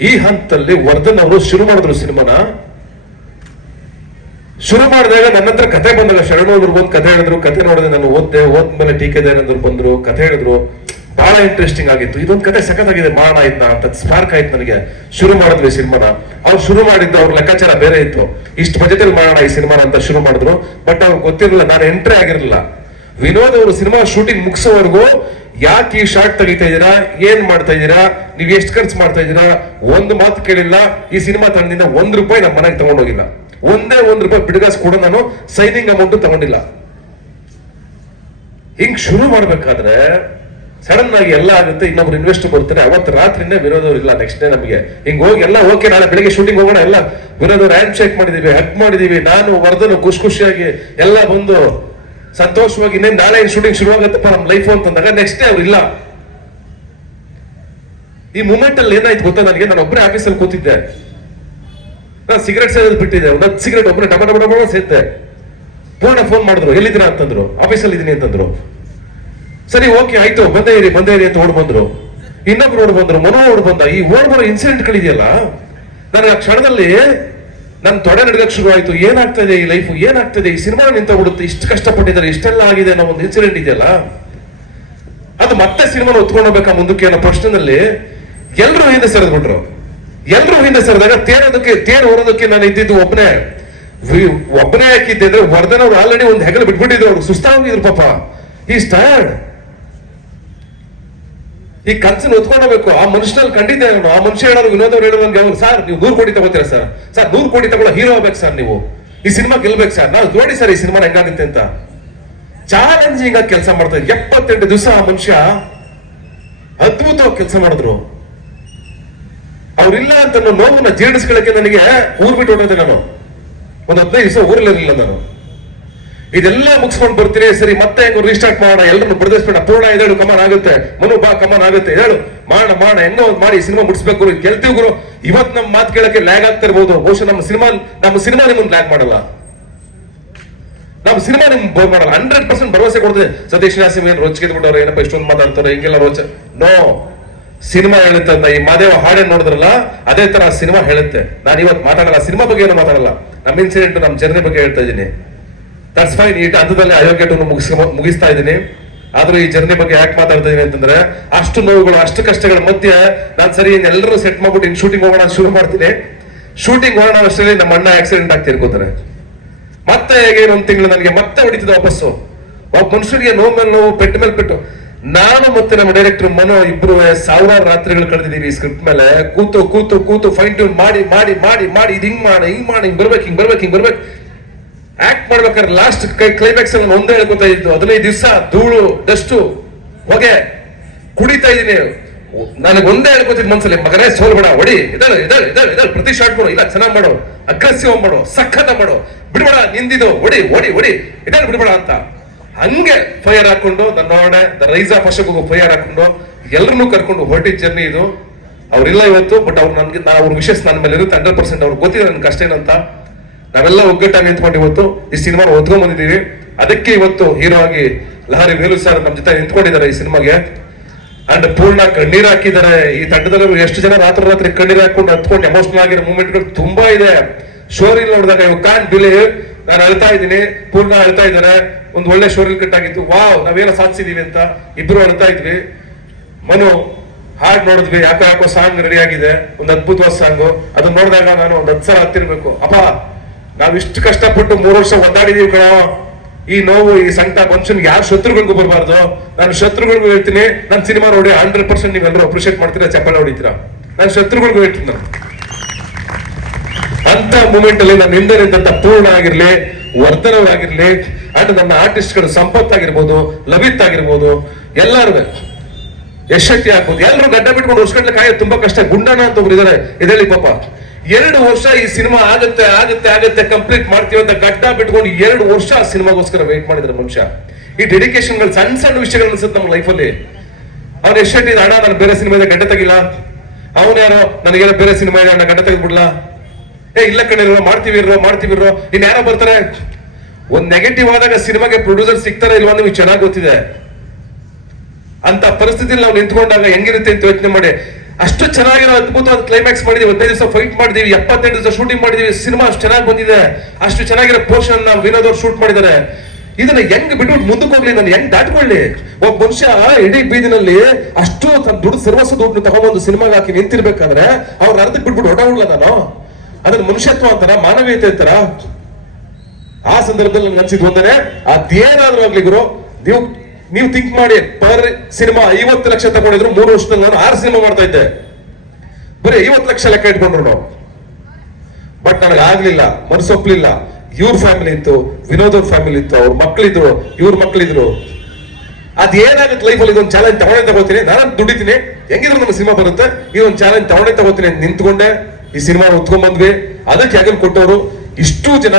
ಈ ಹಂತದಲ್ಲಿ ವರ್ಧನ್ ಅವರು ಶುರು ಮಾಡಿದ್ರು ಸಿನಿಮಾನ. ಶುರು ಮಾಡಿದಾಗ ನನ್ನ ಹತ್ರ ಕತೆ ಬಂದಾಗ ಶರಣೋದ್ರು ಬಂದು ಕತೆ ಹೇಳಿದ್ರು. ಕತೆ ನೋಡಿದೆ ನಾನು, ಓದ್ಮೇಲೆ ಟೀಕೆ ಏನಾದ್ರು ಬಂದ್ರು, ಕತೆ ಹೇಳಿದ್ರು. ಬಹಳ ಇಂಟ್ರೆಸ್ಟಿಂಗ್ ಆಗಿತ್ತು. ಇದೊಂದು ಕತೆ ಸಖತ್ತಾಗಿದೆ, ಮಾಡೋಣ ಆಯ್ತಾ ಅಂತ ಸ್ಪಾರ್ಕ್ ಆಯ್ತು ನನಗೆ. ಶುರು ಮಾಡಿದ್ವಿ ಸಿನಿಮಾನ. ಅವ್ರು ಶುರು ಮಾಡಿದ್ದು ಅವ್ರ ಲೆಕ್ಕಾಚಾರ ಬೇರೆ ಇತ್ತು. ಇಷ್ಟು ಬಜೆಟ್ ಅಲ್ಲಿ ಮಾಡೋಣ ಈ ಸಿನಿಮಾನ ಅಂತ ಶುರು ಮಾಡಿದ್ರು. ಬಟ್ ಅವ್ರಿಗೆ ಗೊತ್ತಿರಲಿಲ್ಲ, ನಾನು ಎಂಟ್ರಿ ಆಗಿರಲಿಲ್ಲ. ವಿನೋದ್ ಅವರು ಸಿನಿಮಾ ಶೂಟಿಂಗ್ ಮುಗಿಸೋವರೆಗೂ ಯಾಕೆ ಈ ಶಾರ್ಟ್ ತೆಗಿತಾ ಇದ್ದೀರಾ, ಏನ್ ಮಾಡ್ತಾ ಇದ್ದೀರಾ, ನೀವ್ ಎಷ್ಟು ಖರ್ಚು ಮಾಡ್ತಾ ಇದ್ದೀರಾ, ಒಂದು ಮಾತು ಕೇಳಿಲ್ಲ. ಈ ಸಿನಿಮಾ ತಂಡದಿಂದ ₹1 ನಮ್ಮ ಮನೆಗೆ ತಗೊಂಡೋಗಿಲ್ಲ. ಒಂದೇ ₹1 ಬಿಡುಗಾಸ್ ಕೂಡ ನಾನು ಸೈನಿಂಗ್ ಅಮೌಂಟ್ ತಗೊಂಡಿಲ್ಲ. ಹಿಂಗ್ ಶುರು ಮಾಡ್ಬೇಕಾದ್ರೆ ಸಡನ್ ಆಗಿ ಎಲ್ಲ ಆಗುತ್ತೆ. ಇನ್ನೊಬ್ರು ಇನ್ವೆಸ್ಟರ್ ಬರ್ತಾರೆ. ಅವತ್ತು ರಾತ್ರಿನೇ ವಿನೋದ್ ಅವ್ರು ಇಲ್ಲ. ನೆಕ್ಸ್ಟ್ ಡೇ ನಮಗೆ ಹಿಂಗ್ ಹೋಗಿ ಎಲ್ಲ ಓಕೆ, ನಾಳೆ ಬೆಳಿಗ್ಗೆ ಶೂಟಿಂಗ್ ಹೋಗೋಣ. ಎಲ್ಲ ವಿನೋದ್ ಅವ್ರು ಹ್ಯಾಂಡ್ ಶೇಕ್ ಮಾಡಿದೀವಿ, ಹಗ್ ಮಾಡಿದೀವಿ. ನಾನು ವರ್ಧನ್ ಖುಷಿಯಾಗಿ ಎಲ್ಲ ಬಂದು ಸಂತೋಷವಾಗಿ ಇನ್ನೇನು ನಾಳೆ ಶೂಟಿಂಗ್ ಶುರು ಆಗುತ್ತಪ್ಪ ನಮ್ಮ ಲೈಫ್ ಅಂತಂದಾಗ ನೆಕ್ಸ್ಟ್ ಡೇ ಅವ್ರು ಇಲ್ಲ. ಈ ಮೂಮೆಂಟ್ ಅಲ್ಲಿ ಏನಾಯ್ತು ಗೊತ್ತಾ ನನಗೆ? ನಾನು ಒಬ್ಬರೇ ಆಫೀಸಲ್ಲಿ ಕೂತಿದ್ದೆ. ನಾನು ಸಿಗರೇಟ್ ಸೇರೋದು ಬಿಟ್ಟಿದ್ದೆ. ಒಂದು ಸಿಗರೇಟ್ ಒಬ್ಬರೇ ಡಬ ಸೇದ್ದೆ. ಪೂರ್ಣ ಫೋನ್ ಮಾಡಿದ್ರು, ಎಲ್ಲಿದ್ದೀರಾ ಅಂತಂದ್ರು. ಆಫೀಸಲ್ಲಿ ಇದೀನಿ ಅಂತಂದ್ರು. ಸರಿ ಓಕೆ ಆಯ್ತು, ಬಂದೇ ಇರಿ ಅಂತ ಓಡ್ ಬಂದ್ರು. ಇನ್ನೊಬ್ರು ಓಡ್ ಬಂದ್ರು, ಮನೋ ಓಡ್ ಬಂದ. ಈ ಓಡ್ ಬರೋ ಇನ್ಸಿಡೆಂಟ್ಗಳಿದೆಯಲ್ಲ, ನನಗೆ ಆ ಕ್ಷಣದಲ್ಲಿ ನನ್ನ ತೊಡೆ ನಡ್ಗಕ್ ಶುರು ಆಯ್ತು. ಏನಾಗ್ತಾ ಇದೆ ಈ ಲೈಫ್, ಏನಾಗ್ತದೆ ಈ ಸಿನಿಮಾ ನಿಂತೋಗ್ಬಿಡುತ್ತೆ. ಇಷ್ಟು ಕಷ್ಟಪಟ್ಟಿದ್ದಾರೆ, ಇಷ್ಟೆಲ್ಲ ಆಗಿದೆ ಅನ್ನೋ ಒಂದು ಇನ್ಸಿಡೆಂಟ್ ಇದೆಯಲ್ಲ, ಅದು ಮತ್ತೆ ಸಿನಿಮಾನ ಹೊತ್ಕೊಂಡು ಹೋಗ್ಬೇಕಾ ಮುಂದಕ್ಕೆ ಅನ್ನೋ ಪ್ರಶ್ನೆಯಲ್ಲಿ ಎಲ್ರು ಹಿಂದೆ ಸರಿದ್ಬಿಟ್ರು. ಎಲ್ರು ಹಿಂದೆ ಸರಿದಾಗ ತೇರು ಹೊರೋದಕ್ಕೆ ನಾನು ಇದ್ದಿದ್ದು ಒಬ್ಬನೇ ಹಾಕಿದ್ದೆ. ಅಂದ್ರೆ ವರ್ಧನ್ ಅವ್ರು ಆಲ್ರೆಡಿ ಒಂದು ಹೆಗಲು ಬಿಟ್ಬಿಟ್ಟಿದ್ರು. ಅವ್ರು ಸುಸ್ತಾಗಿದ್ರು ಪಾಪ. ಈ ಟಯರ್ಡ್. ಈ ಕನ್ಸನ್ನು ಹೊತ್ಕೊಂಡೋಗ್ಬೇಕು. ಆ ಮನುಷ್ಯನಲ್ಲಿ ಕಂಡಿದ್ದೆ ನಾನು. ಆ ಮನುಷ್ಯ ಹೇಳೋರು, ವಿನೋದ್ ಅವ್ರು ಹೇಳೋರು ನನ್ಗೆ, ಅವ್ರು ಸರ್ ನೀವು 100 ಕೋಟಿ ತಗೋತೀರಾ ಸರ್, 100 ಕೋಟಿ ತಗೊಳ್ಳೋ ಹೀರೋ ಆಗ್ಬೇಕು ಸರ್, ನೀವು ಈ ಸಿನಿಮಾ ಗೆಲ್ಬೇಕು ಸರ್, ನಾವು ನೋಡಿ ಸರ್ ಈ ಸಿನಿಮಾ ಹೆಂಗಾಗುತ್ತೆ ಅಂತ ಚಾಲೆಂಜಿಂಗ್ ಆಗಿ ಕೆಲಸ ಮಾಡ್ತಾ ಇದ್ರು. 78 ದಿವಸ ಆ ಮನುಷ್ಯ ಅದ್ಭುತವಾಗಿ ಕೆಲಸ ಮಾಡಿದ್ರು. ಅವ್ರಿಲ್ಲ ಅಂತ ನೋವನ್ನ ಜೀರ್ಣಿಸ್ಕೊಳ್ಳಕ್ಕೆ ನನಗೆ ಊರ್ ಬಿಟ್ಟು ಹೊರಟೆ. ನಾನು ಒಂದು 15 ದಿವಸ ಊರಲ್ಲಿರಲಿಲ್ಲ ನಾನು. ಇದೆಲ್ಲ ಮುಗಿಸ್ಕೊಂಡು ಬರ್ತೀನಿ, ಸರಿ ಮತ್ತೆ ಹೆಂಗೋ ರೀಸ್ಟಾರ್ಟ್ ಮಾಡೋಣ, ಎಲ್ಲರನ್ನು ಪ್ರದರ್ಶನ ಪೂರ್ಣ ಇದೇಳು ಕಮಾನ್ ಆಗುತ್ತೆ, ಮನು ಬಾ ಕಮಾನ್ ಆಗುತ್ತೆ, ಹೇಳು ಮಾಡೋಣ ಹೆಂಗೋ ಒಂದ್ ಮಾಡಿ ಸಿನಿಮಾ ಮುಗಿಸ್ಬೇಕು ಗೆಲ್ತೀವಿ ಗುರು. ಇವತ್ತು ನಮ್ಮ ಮಾತು ಕೇಳಕ್ಕೆ ಲ್ಯಾಗ್ ಆಗ್ತಾ ಇರ್ಬೋದು, ಬಹುಶಃ ನಮ್ಮ ಸಿನಿಮಾ ನಿಮ್ಮನ್ನ ಲ್ಯಾಗ್ ಮಾಡಲ್ಲ, ನಮ್ಮ ಸಿನಿಮಾ ನಿಮ್ಗೆ ಬೋರ್ ಮಾಡಲ್ಲ. 100% ಭರವಸೆ ಕೊಡ್ತದೆ. ಸತೀಶ್ ನಾಸಿಮ್ ಏನ್ ರೋಚಿಗೆ ಬಿಟ್ಟವ್ರು, ಏನಪ್ಪ ಇಷ್ಟೊಂದು ಮಾತಾಡ್ತಾರೆ ಹಿಂಗೆಲ್ಲ ರೋಚ. ನೋ, ಸಿನಿಮಾ ಹೇಳುತ್ತೆ ಅಂತ ಈ ಮಾದೇವ ಹಾಡೇನ್ ನೋಡಿದ್ರಲ್ಲ ಅದೇ ತರ ಸಿನಿಮಾ ಹೇಳುತ್ತೆ. ನಾನು ಇವತ್ತು ಮಾತಾಡಲ್ಲ, ಸಿನಿಮಾ ಬಗ್ಗೆ ಏನು ಮಾತಾಡಲ್ಲ, ನಮ್ಮ ಇನ್ಸಿಡೆಂಟ್ ನಮ್ಮ ಜರ್ನಿ ಬಗ್ಗೆ ಹೇಳ್ತಾ ಇದ್ದೀನಿ. That's fine. ಈ ಹಂತದಲ್ಲಿ ಅಯೋಗ್ಯಟನ್ನು ಮುಗಿಸ್ತಾ ಇದ್ದೀನಿ. ಆದ್ರೂ ಈ ಜರ್ನಿ ಬಗ್ಗೆ ಯಾಕೆ ಮಾತಾಡ್ತಾ ಇದೀನಿ ಅಂತಂದ್ರೆ, ಅಷ್ಟು ನೋವುಗಳು ಅಷ್ಟು ಕಷ್ಟಗಳ ಮಧ್ಯೆ ನಾನು ಸರಿ ಎಲ್ಲರೂ ಸೆಟ್ ಮಾಡ್ಬಿಟ್ಟು ಇನ್ನು ಶೂಟಿಂಗ್ ಹೋಗೋಣ ಶುರು ಮಾಡ್ತೀನಿ. ಶೂಟಿಂಗ್ ಹೋಗೋಣ ಅಷ್ಟರಲ್ಲಿ ನಮ್ಮ ಅಣ್ಣ ಆಕ್ಸಿಡೆಂಟ್ ಆಗ್ತಿ ಇರ್ಕೋತಾರೆ. ಮತ್ತೆ ಹೇಗೆ ಒಂದ್ ತಿಂಗಳು ನನಗೆ ಮತ್ತೆ ಹೊಡಿತಿದ್ದೆ ವಾಪಸ್ಸು. ಒಬ್ಬ ಮನುಷ್ಯರಿಗೆ ನೋವು ಮೇಲೆ ನೋವು, ಪೆಟ್ಟು ಮೇಲೆ ಪೆಟ್ಟು. ನಾನು ಮತ್ತೆ ನಮ್ಮ ಡೈರೆಕ್ಟರ್ ಮನೋ ಇಬ್ರು ಸಾವಿರಾರು ರಾತ್ರಿಗಳು ಕಳೆದಿದ್ದೀವಿ ಸ್ಕ್ರಿಪ್ಟ್ ಮೇಲೆ. ಕೂತು ಕೂತು ಕೂತು ಫೈನ್ ಟ್ಯೂನ್ ಮಾಡಿ ಮಾಡಿ ಮಾಡಿ ಮಾಡಿ ಇದು ಹಿಂಗ್ ಮಾಡಿ ಹಿಂಗ್ ಬರ್ಬೇಕು ಆಕ್ಟ್ ಮಾಡ್ಬೇಕಾದ್ರೆ ಲಾಸ್ಟ್ ಕ್ಲೈಮ್ಯಾಕ್ಸ್ ಅಲ್ಲಿ ಒಂದೇ ಹೇಳ್ಕೊತಾ ಇದ್ದು. 15 ದಿವಸ ಧೂಳು ಡಸ್ಟು ಹೊಗೆ ಕುಡಿತಾ ಇದೀನಿ. ನನಗೆ ಒಂದೇ ಹೇಳ್ಕೊತಿದ್ ಮನ್ಸಲ್ಲಿ, ಮಗನೇ ಸೋಲ್ಬೇಡ, ಹೊಡಿ ಇದಾಳೆ ಪ್ರತಿ ಶಾಟ್ ಮಾಡು, ಇಲ್ಲ ಚೆನ್ನಾಗ್ ಮಾಡು, ಅಗ್ರೆಸಿವ್ ಮಾಡು, ಸಖತ ಮಾಡು, ಬಿಡ್ಬೇಡ ನಿಂದಿದು, ಹೊಡಿ ಇದಾಳೆ ಬಿಡ್ಬೇಡ ಅಂತ. ಹಂಗೆ ಫೈರ್ ಹಾಕೊಂಡು ನನ್ನೊಡೆ the rise of Ashok fire ಹಾಕೊಂಡು ಎಲ್ಲರನ್ನೂ ಕರ್ಕೊಂಡು ಹೊರಟಿದ್ ಜರ್ನಿ ಇದು. ಅವ್ರಿಲ್ಲ ಇವತ್ತು, ಬಟ್ ಅವ್ರು ನನ್ಗೆ ಅವ್ರ ವಿಶೇಷ ನನ್ನ ಮೇಲೆ ಇರುತ್ತೆ 100%. ಅವ್ರಿಗೆ ಗೊತ್ತಿದೆ ನನ್ ಕಷ್ಟ ಏನಂತ. ನಾವೆಲ್ಲ ಒಗ್ಗಟ್ಟಾಗಿ ನಿಂತ್ಕೊಂಡು ಇವತ್ತು ಈ ಸಿನಿಮಾ ಓದ್ಕೊಂಡ್ ಬಂದಿದ್ದೀವಿ. ಅದಕ್ಕೆ ಇವತ್ತು ಹೀರೋ ಆಗಿ ಲಹರಿ ವೇಲು ಸರ್ ನಮ್ಮ ಜೊತೆ ನಿಂತ್ಕೊಂಡಿದ್ದಾರೆ ಈ ಸಿನಿಮಾಗೆ. ಅಂಡ್ ಪೂರ್ಣ ಕಣ್ಣೀರ್ ಹಾಕಿದ್ದಾರೆ. ಈ ತಂಡದಲ್ಲಿ ಎಷ್ಟು ಜನ ರಾತ್ರಿ ಕಣ್ಣೀರ್ ಹಾಕೊಂಡು ಹತ್ಕೊಂಡು ಎಮೋಷನಲ್ ಆಗಿರೋ ಮೂಮೆಂಟ್ಗಳು ತುಂಬಾ ಇದೆ. ಶೋರಿಲ್ ನೋಡಿದಾಗ ಯು ಕಾಂಟ್ ಬಿಲೀವ್, ನಾನು ಅಳ್ತಾ ಇದ್ದೀನಿ, ಪೂರ್ಣ ಅಳ್ತಾ ಇದ್ದಾರೆ. ಒಂದು ಒಳ್ಳೆ ಶೋರಿಲ್ ಕಟ್ ಆಗಿತ್ತು, ವಾವ್ ನಾವೇನೋ ಸಾಧಿಸಿದೀವಿ ಅಂತ ಇಬ್ರು ಅಳ್ತಾ ಇದ್ವಿ. ಮನು ಹಾಡ್ ನೋಡಿದ್ವಿ, ಯಾಕೋ ಸಾಂಗ್ ರೆಡಿ ಆಗಿದೆ, ಒಂದು ಅದ್ಭುತವಾದ ಸಾಂಗು. ಅದನ್ನ ನೋಡಿದಾಗ ನಾನು ಒಂದು 10 ಸಲ ಹತ್ತಿರ್ಬೇಕು. ಅಪ್ಪ ನಾವ್ ಇಷ್ಟು ಕಷ್ಟಪಟ್ಟು 3 ವರ್ಷ ಒದ್ದಾಡಿದೀವಿ ಕಣೋ. ಈ ನೋವು ಈ ಸಂಕಟ ಮನುಷ್ಯನ್ಗೆ ಯಾರು ಶತ್ರುಗಳಿಗೂ ಬರಬಾರ್ದು. ನಾನು ಶತ್ರುಗಳಿಗೂ ಹೇಳ್ತೀನಿ, ನನ್ನ ಸಿನಿಮಾ ನೋಡಿ 100% ನೀವೆಲ್ಲರೂ ಅಪ್ರಿಶಿಯೇಟ್ ಮಾಡ್ತೀರಾ, ಚಪ್ಪಾಳೆ ಹೊಡಿತೀರಾ. ನಾನು ಶತ್ರುಗಳಿಗೂ ಹೇಳ್ತೀನಿ. ನಾನು ಅಂತ ಮೂಮೆಂಟ್ ಅಲ್ಲಿ ನಾನು ಹಿಂದೆ ನಿಂತ ಪೂರ್ಣ ಆಗಿರ್ಲಿ, ವರ್ಧನವ್ ಆಗಿರ್ಲಿ, ಅಂಡ್ ನನ್ನ ಆರ್ಟಿಸ್ಟ್ ಗಳು ಸಂಪತ್ ಆಗಿರ್ಬೋದು, ಲವಿತ್ ಆಗಿರ್ಬೋದು, ಎಲ್ಲರೂ ಯಶಕ್ತಿ ಆಗ್ಬೋದು, ಎಲ್ಲರೂ ಗಡ್ಡ ಬಿಟ್ಕೊಂಡು ವರ್ಷಗಟ್ಲೆ ಕಾಯೋದು ತುಂಬಾ ಕಷ್ಟ. ಗುಂಡನ ಅಂತ ಒಬ್ರು ಇದಾರೆ, ಇದರಲ್ಲಿ ಪಾಪ 2 ವರ್ಷ ಈ ಸಿನಿಮಾ ಆಗುತ್ತೆ ಕಂಪ್ಲೀಟ್ ಮಾಡ್ತೀವಿ ಅಂತ ಗಡ್ಡ ಬಿಟ್ಕೊಂಡು 2 ವರ್ಷ ಆ ಸಿನಿಮಾಗೋಸ್ಕರ ವೇಟ್ ಮಾಡಿದ್ರೆ ಮನುಷ್ಯ. ಈ ಡೆಡಿಕೇಶನ್ಗಳು ಸಣ್ಣ ವಿಷಯಗಳು ಅನ್ಸುತ್ತೆ ನಮ್ಮ ಲೈಫಲ್ಲಿ. ಅವ್ನು ಎಷ್ಟೇ ಅಣ್ಣ ನಾನು ಬೇರೆ ಸಿನಿಮಾ ಇದೆ ಗಡ್ಡ ತೆಗಿಲ್ಲ, ಅವನು ಯಾರೋ ನನಗೇನೋ ಬೇರೆ ಸಿನಿಮಾ ಇದೆ ಅಣ್ಣ ಗಡ್ಡ ತೆಗೆದ್ಬಿಡ್ಲಾ, ಇಲ್ಲ ಕಣ್ಣಿರೋ ಮಾಡ್ತೀವಿ ಇನ್ ಯಾರೋ ಬರ್ತಾರೆ. ಒಂದ್ ನೆಗೆಟಿವ್ ಆದಾಗ ಸಿನಿಮಾಗೆ ಪ್ರೊಡ್ಯೂಸರ್ ಸಿಗ್ತಾರೆ ಇಲ್ವಾ ನಿಮ್ಗೆ ಚೆನ್ನಾಗಿ ಗೊತ್ತಿದೆ. ಅಂತ ಪರಿಸ್ಥಿತಿಯಲ್ಲಿ ನಾವು ನಿಂತ್ಕೊಂಡಾಗ ಹೆಂಗಿರುತ್ತೆ ಅಂತ ಯೋಚನೆ ಮಾಡಿ. ಅಷ್ಟು ಚೆನ್ನಾಗಿರೋ ಅದ್ಭುತವಾದ ಕ್ಲೈಮ್ಯಾಕ್ಸ್ ಮಾಡಿದೀವಿ, 15 ದಿವಸ ಫೈಟ್ ಮಾಡಿದೀವಿ, 78 ದಿವಸ ಶೂಟಿಂಗ್ ಮಾಡಿದೀವಿ. ಸಿನಿಮಾ ಅಷ್ಟು ಚೆನ್ನಾಗಿ ಬಂದಿದೆ. ಅಷ್ಟು ಚೆನ್ನಾಗಿರೋ ಪೋರ್ಷನ್ ವಿನೋದ್ ಅವ್ರು ಶೂಟ್ ಮಾಡಿದ್ದಾರೆ. ಇದನ್ನ ಹೆಂಗ್ ಬಿಟ್ಬಿಟ್ಟು ಮುಂದಕ್ಕೆ ಹೋಗ್ಲಿ, ನಾನು ಹೆಂಗ್ ದಾಟ್ಕೊಳ್ಳಿ? ಒಬ್ಬ ಮನುಷ್ಯ ಇಡೀ ಬೀದಿನಲ್ಲಿ ಅಷ್ಟು ದುಡ್ಡು ಸರ್ವಸ್ವ ದುಡ್ಡು ತಗೊಂಡ್ಬಂದು ಸಿನಿಮಾಗೆ ಹಾಕಿ ನಿಂತಿರ್ಬೇಕಾದ್ರೆ ಅವ್ರ ಅರ್ಧಕ್ಕೆ ಬಿಟ್ಬಿಟ್ಟು ಹೊಡೋಲ್ಲ ನಾನು. ಅದನ್ನ ಮನುಷ್ಯತ್ವ ಅಂತಾರ, ಮಾನವೀಯತೆ ಅಂತಾರ? ಆ ಸಂದರ್ಭದಲ್ಲಿ ನನ್ಗೆ ಅನ್ಸಿದ್ ಒಂದೇ, ಅದೇನಾದ್ರೂ ಆಗ್ಲಿ ಗುರು, ನೀವು ಥಿಂಕ್ ಮಾಡಿ. ಪರ್ ಸಿನಿಮಾ 50 ಲಕ್ಷ ತಗೊಂಡಿದ್ರು 3 ವರ್ಷದಲ್ಲಿ ನಾನು 6 ಸಿನಿಮಾ ಮಾಡ್ತಾ ಇದ್ದೆ. ಬರೀ 50 ಲಕ್ಷ ಲೆಕ್ಕ ಇಟ್ಕೊಂಡ್ರು ನಾವು. ಬಟ್ ನನಗೆ ಆಗ್ಲಿಲ್ಲ, ಮನಸ್ಸೊಪ್ಲಿಲ್ಲ. ಇವ್ರ ಫ್ಯಾಮಿಲಿ ಇತ್ತು, ವಿನೋದ್ ಅವ್ರ ಫ್ಯಾಮಿಲಿ ಇತ್ತು, ಅವ್ರ ಮಕ್ಳಿದ್ರು, ಇವ್ರ ಮಕ್ಳಿದ್ರು. ಅದೇನಾಗುತ್ತೆ ಲೈಫಲ್ಲಿ, ಇದೊಂದು ಚಾಲೆಂಜ್ ತಗೋತೀನಿ, ನಾನು ದುಡಿತೀನಿ, ಹೆಂಗಿದ್ರು ನಮ್ಮ ಸಿನಿಮಾ ಬರುತ್ತೆ, ಇದೊಂದು ಚಾಲೆಂಜ್ ತಗೋತೀನಿ ನಿಂತ್ಕೊಂಡೆ ಈ ಸಿನಿಮಾ ಉತ್ಕೊಂಡ್ ಬಂದ್ವಿ. ಅದಕ್ಕೆ ಹೆಗಲ್ ಕೊಟ್ಟವರು ಇಷ್ಟು ಜನ.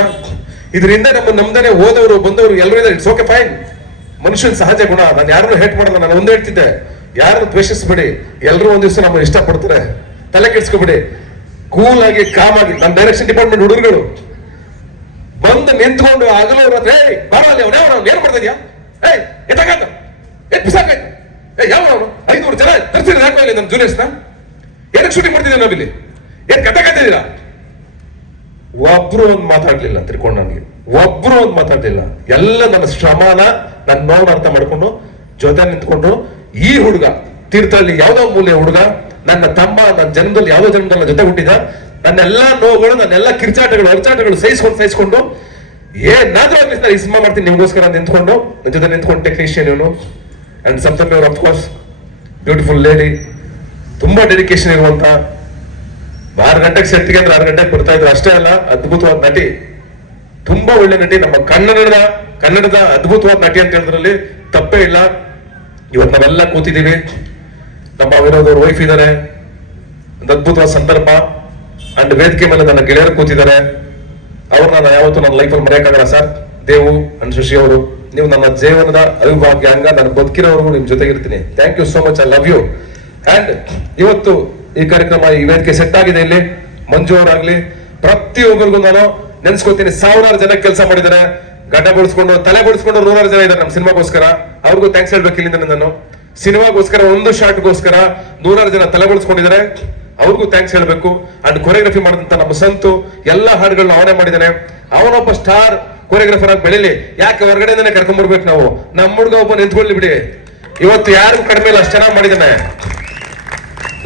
ಇದರಿಂದ ನಮ್ದನೆ ಹೋದವರು ಬಂದವರು ಎಲ್ಲರೂ ಇದ್ದಾರೆ. ಇಟ್ಸ್ ಓಕೆ ಫೈನ್, ಮನುಷ್ಯನ್ ಸಹಜ ಗುಣ. ನಾನು ಯಾರನ್ನು ಹೇಟ್ ಮಾಡಲ್ಲ. ನಾನು ಒಂದೇ ಹೇಳ್ತಿದ್ದೆ, ಯಾರನ್ನು ದ್ವೇಷಿಸ್ಬೇಡಿ, ಎಲ್ಲರೂ ಒಂದ್ ದಿವಸ ನಮ್ಮನ್ನು ಇಷ್ಟಪಡ್ತಾರೆ, ತಲೆ ಕೆಡ್ಸ್ಕೊಬೇಡಿ. ಕೂಲ್ ಆಗಿ ಕಾಮ್ ಆಗಿ ನನ್ನ ಡೈರೆಕ್ಷನ್ ಡಿಪಾರ್ಟ್ಮೆಂಟ್ ಹುಡುಗರುಗಳು ಬಂದು ನಿಂತ್ಕೊಂಡು ಆಗಲವ್ರ ಹತ್ರ ಬಾರಲ್ಲಿ ಅವ್ನು ಏನ್ ಮಾಡ್ತಾ ಇದೆಯಾ, ಯಾವ 500 ಜನ ತರ್ಸಿದ್ರೆ ಯಾಕೆ ನಮ್ಮ ಜೂನಿಯರ್ಸ್ನ ಏನಕ್ಕೆ ಶೂಟಿಂಗ್ ಮಾಡ್ತಿದ್ದೀವಿ ನಾವಿಲ್ಲಿ, ಏನ್ ಕಥೆದ್ದೀರಾ? ಒಬ್ರು ಒಂದ್ ಮಾತಾಡ್ಲಿಲ್ಲ ತಿರ್ಕೊಂಡು, ನನಗೆ ಒಬ್ರು ಒಂದ್ ಮಾತಾಡ್ಲಿಲ್ಲ. ಎಲ್ಲ ನನ್ನ ಶ್ರಮನ ನನ್ನ ನೋವು ಅರ್ಥ ಮಾಡ್ಕೊಂಡು ಜೊತೆ ನಿಂತ್ಕೊಂಡು, ಈ ಹುಡುಗ ತೀರ್ಥಹಳ್ಳಿ ಯಾವ್ದೋ ಮೂಲೆ ಹುಡುಗ, ನನ್ನ ತಮ್ಮ ನನ್ನ ಜನ್ಮದಲ್ಲಿ ಯಾವ್ದೋ ಜನ್ಮದಲ್ಲಿ ನನ್ನ ಜೊತೆ ಹುಟ್ಟಿದ, ನನ್ನೆಲ್ಲಾ ನೋವುಗಳು, ನನ್ನೆಲ್ಲ ಕಿರ್ಚಾಟಗಳು ಅರ್ಚಾಟಗಳು ಸಹಿಸ್ಕೊಂಡು ಏನಾದ್ರೂ ಆಗ್ಲಿ ಈ ಸಿನಿಮಾ ಮಾಡ್ತೀನಿ ನಿಮ್ಗೋಸ್ಕರ ನಿಂತ್ಕೊಂಡು, ನನ್ನ ಜೊತೆ ನಿಂತ್ಕೊಂಡು ಟೆಕ್ನಿಷಿಯನ್ ಇವನು. ಅಂಡ್ ಸಪ್ತಮಿ ಅವರು ಅಫ್ಕೋರ್ಸ್ ಬ್ಯೂಟಿಫುಲ್ ಲೇಡಿ, ತುಂಬಾ ಡೆಡಿಕೇಶನ್ ಇರುವಂತ. 6 ಗಂಟೆಗೆ ಸೆಟ್ಗೆ ಅಂದ್ರೆ 6 ಗಂಟೆಗೆ ಬರ್ತಾ ಇದ್ರು. ಅಷ್ಟೇ ಅಲ್ಲ, ಅದ್ಭುತವಾದ ನಟಿ, ತುಂಬಾ ಒಳ್ಳೆ ನಟಿ, ನಮ್ಮ ಕನ್ನಡದ ಅದ್ಭುತವಾದ ನಟಿ ಅಂತ ಹೇಳಿದ್ರಲ್ಲಿ ತಪ್ಪೇ ಇಲ್ಲ. ಇವತ್ತು ನಾವೆಲ್ಲ ಕೂತಿದ್ದೀವಿ, ನಮ್ಮ ವಿನೋದ್ ಅವ್ರ ವೈಫ್ ಇದ್ದಾರೆ, ಒಂದು ಅದ್ಭುತವಾದ ಸಂದರ್ಭ. ಅಂಡ್ ವೇದಿಕೆ ಮೇಲೆ ನನ್ನ ಗೆಳೆಯರು ಕೂತಿದ್ದಾರೆ, ಅವ್ರನ್ನ ನಾನು ಯಾವತ್ತೂ ನನ್ನ ಲೈಫಲ್ಲಿ ಮರೆಯಕ್ಕಾಗಲ್ಲ ಸರ್. ದೇವು ಅಂಡ್ ಶಶಿ ಅವರು, ನೀವು ನನ್ನ ಜೀವನದ ಅವಿಭಾಗ್ಯ ಅಂಗ. ನಾನು ಬದುಕಿರೋವರೆಗೂ ನಿಮ್ ಜೊತೆಗೆ ಇರ್ತೀನಿ. Thank you so much, I love you. And ಇವತ್ತು ಈ ಕಾರ್ಯಕ್ರಮ, ಈ ವೇದಿಕೆ ಸೆಟ್ ಆಗಿದೆ. ಇಲ್ಲಿ ಮಂಜು ಅವರಾಗ್ಲಿ, ಪ್ರತಿಯೊಬ್ಬರಿಗೂ ನಾನು ನೆನ್ಸ್ಕೊತೀನಿ. ಸಾವಿರಾರು ಜನ ಕೆಲಸ ಮಾಡಿದ್ದಾರೆ, ಗಡ್ಡ ಬಡಿಸ್ಕೊಂಡು ತಲೆ ಬಡಿಸ್ಕೊಂಡು 100 ಜನ ಇದ್ದಾರೆ ನಮ್ಮ ಸಿನಿಮಾಗೋಸ್ಕರ. ಅವ್ರಿಗೂ ಥ್ಯಾಂಕ್ಸ್ ಹೇಳ್ಬೇಕು ಇಲ್ಲಿಂದ. ನಾನು ಸಿನಿಮಾಗೋಸ್ಕರ ಒಂದು ಶಾರ್ಟ್ಗೋಸ್ಕರ 100 ಜನ ತಲೆ ಬಡಿಸ್ಕೊಂಡಿದ್ದಾರೆ, ಅವ್ರಿಗೂ ಥ್ಯಾಂಕ್ಸ್ ಹೇಳ್ಬೇಕು. ಅಂಡ್ ಕೊರಿಯೋಗ್ರಫಿ ಮಾಡಿದಂತ ನಮ್ಮ ಸಂತು ಎಲ್ಲ ಹಾಡುಗಳನ್ನ ಅವನೇ ಮಾಡಿದ್ದಾನೆ. ಅವನೊಬ್ಬ ಸ್ಟಾರ್ ಕೊರಿಯೋಗ್ರಫರ್ ಆಗಿ ಬೆಳಿಲಿ. ಯಾಕೆ ಹೊರಗಡೆಯಿಂದನೇ ಕರ್ಕೊಂಡ್ ಬರ್ಬೇಕು ನಾವು? ನಮ್ಮ ಹುಡುಗ ಒಬ್ಬ ನಿಂತ್ಕೊಳ್ಳಿ ಬಿಡಿ. ಇವತ್ತು ಯಾರಿಗೂ ಕಡಿಮೆ ಇಲ್ಲ, ಅಷ್ಟು ಚೆನ್ನಾಗಿ ಮಾಡಿದ್ದಾನೆ.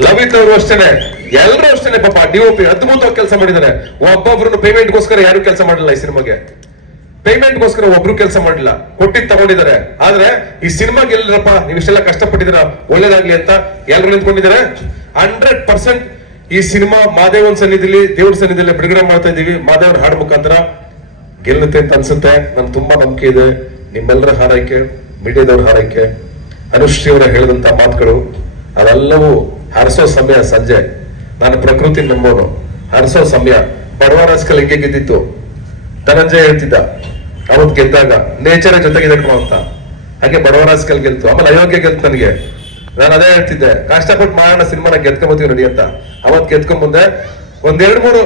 ಲವಿತ್ ಅವರು ಅಷ್ಟೇನೆ, ಎಲ್ಲರೂ ಅಷ್ಟೇನೆ. ಪಾಪ DOP ಅದ್ಭುತವಾಗಿ ಕೆಲಸ ಮಾಡಿದ್ದಾರೆ. ಒಬ್ಬೊಬ್ರು ಪೇಮೆಂಟ್ಗೋಸ್ಕರ ಯಾರು ಕೆಲಸ ಮಾಡಿಲ್ಲ ಈ ಸಿನಿಮಾಗೆ. ಪೇಮೆಂಟ್ಗೋಸ್ಕರ ಒಬ್ರು ಕೆಲಸ ಮಾಡಿಲ್ಲ, ಕೊಟ್ಟಿದ್ ತಗೊಂಡಿದ್ದಾರೆ. ಆದ್ರೆ ಈ ಸಿನಿಮಾ ಗೆಲ್ಲರಪ್ಪ, ನೀವು ಇಷ್ಟೆಲ್ಲ ಕಷ್ಟಪಟ್ಟಿದ್ದೀರ, ಒಳ್ಳೇದಾಗ್ಲಿ ಅಂತ ಎಲ್ಲರೂ ನಿಂತ್ಕೊಂಡಿದ್ದಾರೆ. 100% ಈ ಸಿನಿಮಾ ಮಾದೇವನ್ ಸನ್ನಿಧಿಲಿ, ದೇವ್ರ ಸನ್ನಿಧಿಲಿ ಬಿಡುಗಡೆ ಮಾಡ್ತಾ ಇದೀವಿ. ಮಾದೇವ್ರ ಹಾಡು ಮುಖಾಂತರ ಗೆಲ್ಲುತ್ತೆ ಅಂತ ಅನ್ಸುತ್ತೆ. ನನ್ ತುಂಬಾ ನಂಬಿಕೆ ಇದೆ. ನಿಮ್ಮೆಲ್ಲರ ಹಾರೈಕೆ, ಮೀಡಿಯಾದವ್ರ ಹಾರೈಕೆ, ಅನುಶ್ರೀ ಅವರ ಹೇಳಿದಂತ ಮಾತುಗಳು, ಅವೆಲ್ಲವೂ ಹರಸೋ ಸಮಯ. ಸಂಜೆ ನಾನು ಪ್ರಕೃತಿ ನಂಬೋನು, ಹರಸೋ ಸಮಯ. ಬಡವ ರಾಸ್ಕಲ್ ಹೆಂಗೆ ಗೆದ್ದಿತ್ತು ಧನಂಜಯ ಹೇಳ್ತಿದ್ದ ಅವತ್ ಗೆದ್ದಾಗ, ನೇಚರ್ ಜೊತೆಗಿದೆ ಅಂತ. ಹಾಗೆ ಬಡವ ರಾಸ್ಕಲ್ ಗೆಲ್ತು, ಆಮೇಲೆ ಅಯೋಗ್ಯ ಗೆಲ್ತು. ನನಗೆ ನಾನು ಅದೇ ಹೇಳ್ತಿದ್ದೆ, ಕಷ್ಟಪಟ್ಟು ಮಾಡೋಣ ಸಿನಿಮಾನ ಗೆದ್ಕೊಂಬತ್ತೀವಿ ನಡಿ ಅಂತ. ಅವತ್ ಗೆದ್ಕೊಂಡ್ ಮುಂದೆ 1-2-3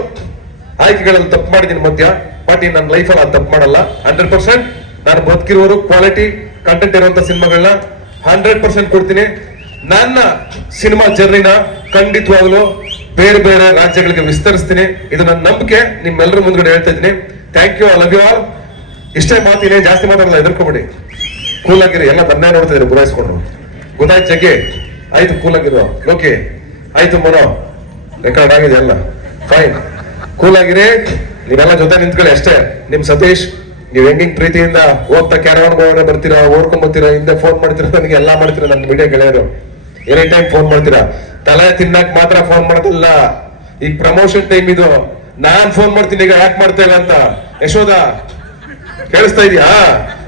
ಆಯ್ಕೆಗಳಲ್ಲಿ ತಪ್ಪು ಮಾಡಿದೀನಿ ಮಧ್ಯ. ಬಟ್ ಈ ನನ್ನ ಲೈಫಲ್ಲಿ ಅದು ತಪ್ಪು ಮಾಡಲ್ಲ. 100% ನಾನು ಬದುಕಿರೋರು ಕ್ವಾಲಿಟಿ ಕಂಟೆಂಟ್ ಇರುವಂತ ಸಿನಿಮಾಗಳನ್ನ 100% ಕೊಡ್ತೀನಿ. ನನ್ನ ಸಿನಿಮಾ ಜರ್ನಿನ ಖಂಡಿತವಾಗ್ಲೂ ಬೇರೆ ಬೇರೆ ರಾಜ್ಯಗಳಿಗೆ ವಿಸ್ತರಿಸ್ತೀನಿ. ಇದು ನನ್ನ ನಂಬಿಕೆ. ನಿಮ್ಮೆಲ್ಲರ ಮುಂದ್ಗಡೆ ಹೇಳ್ತಾ ಇದ್ದೀನಿ. Thank you, I love you all. ಇಷ್ಟೇ ಮಾತು, ಇನ್ನೇನು ಜಾಸ್ತಿ ಮಾತಾಡಲ್ಲ, ಹೆದರ್ಕೊಬೇಡಿ. ಕೂಲ್ ಆಗಿರಿ. ಎಲ್ಲ ನನ್ನೇ ನೋಡ್ತಾ ಇದ್ರಿ ಬುರಾಯಿಸ್ಕೊಂಡು. ಗೊತ್ತಾಯ್ತು ಜಗ್ಗಿ? ಆಯ್ತು, ಕೂಲ್ ಆಗಿರೋ. ಲೋಕಿ ಆಯ್ತು, ಮನೋ ರೆಕಾರ್ಡ್ ಆಗಿದೆ ಎಲ್ಲ ಫೈನ್. ಕೂಲ್ ಆಗಿರಿ. ನೀವೆಲ್ಲ ಜೊತೆ ನಿಂತ್ಕೊಳ್ಳಿ ಅಷ್ಟೇ. ನಿಮ್ ಸತೀಶ್, ನೀವ್ ಹೆಂಗಿಂಗ್ ಪ್ರೀತಿಯಿಂದ ಹೋಗ್ತಾ ಕ್ಯಾರವಾನ್ ಬರ್ತೀರಾ, ಓಡ್ಕೊಂಡ್ ಬರ್ತೀರಾ, ಹಿಂದೆ ಫೋನ್ ಮಾಡ್ತೀರಾ, ನನಗೆ ಎಲ್ಲಾ ಮಾಡ್ತೀರಾ. ನನ್ನ ಮೀಡಿಯಾ ಗೆಳೆಯರು ಎನಿ ಟೈಮ್ ಫೋನ್ ಮಾಡ್ತೀರಾ. ತಲೆ ತಿನ್ನಕ್ ಮಾತ್ರ ಫೋನ್ ಮಾಡೋದಿಲ್ಲ. ಈಗ ಪ್ರಮೋಷನ್ ಟೈಮ್ ಇದು. ನಾನ್ ಫೋನ್ ಮಾಡ್ತೀನಿ, ಈಗ ಯಾಕೆ ಮಾಡ್ತಾ ಇಲ್ಲ ಅಂತ. ಯಶೋಧ ಕೇಳಿಸ್ತಾ ಇದೀಯಾ?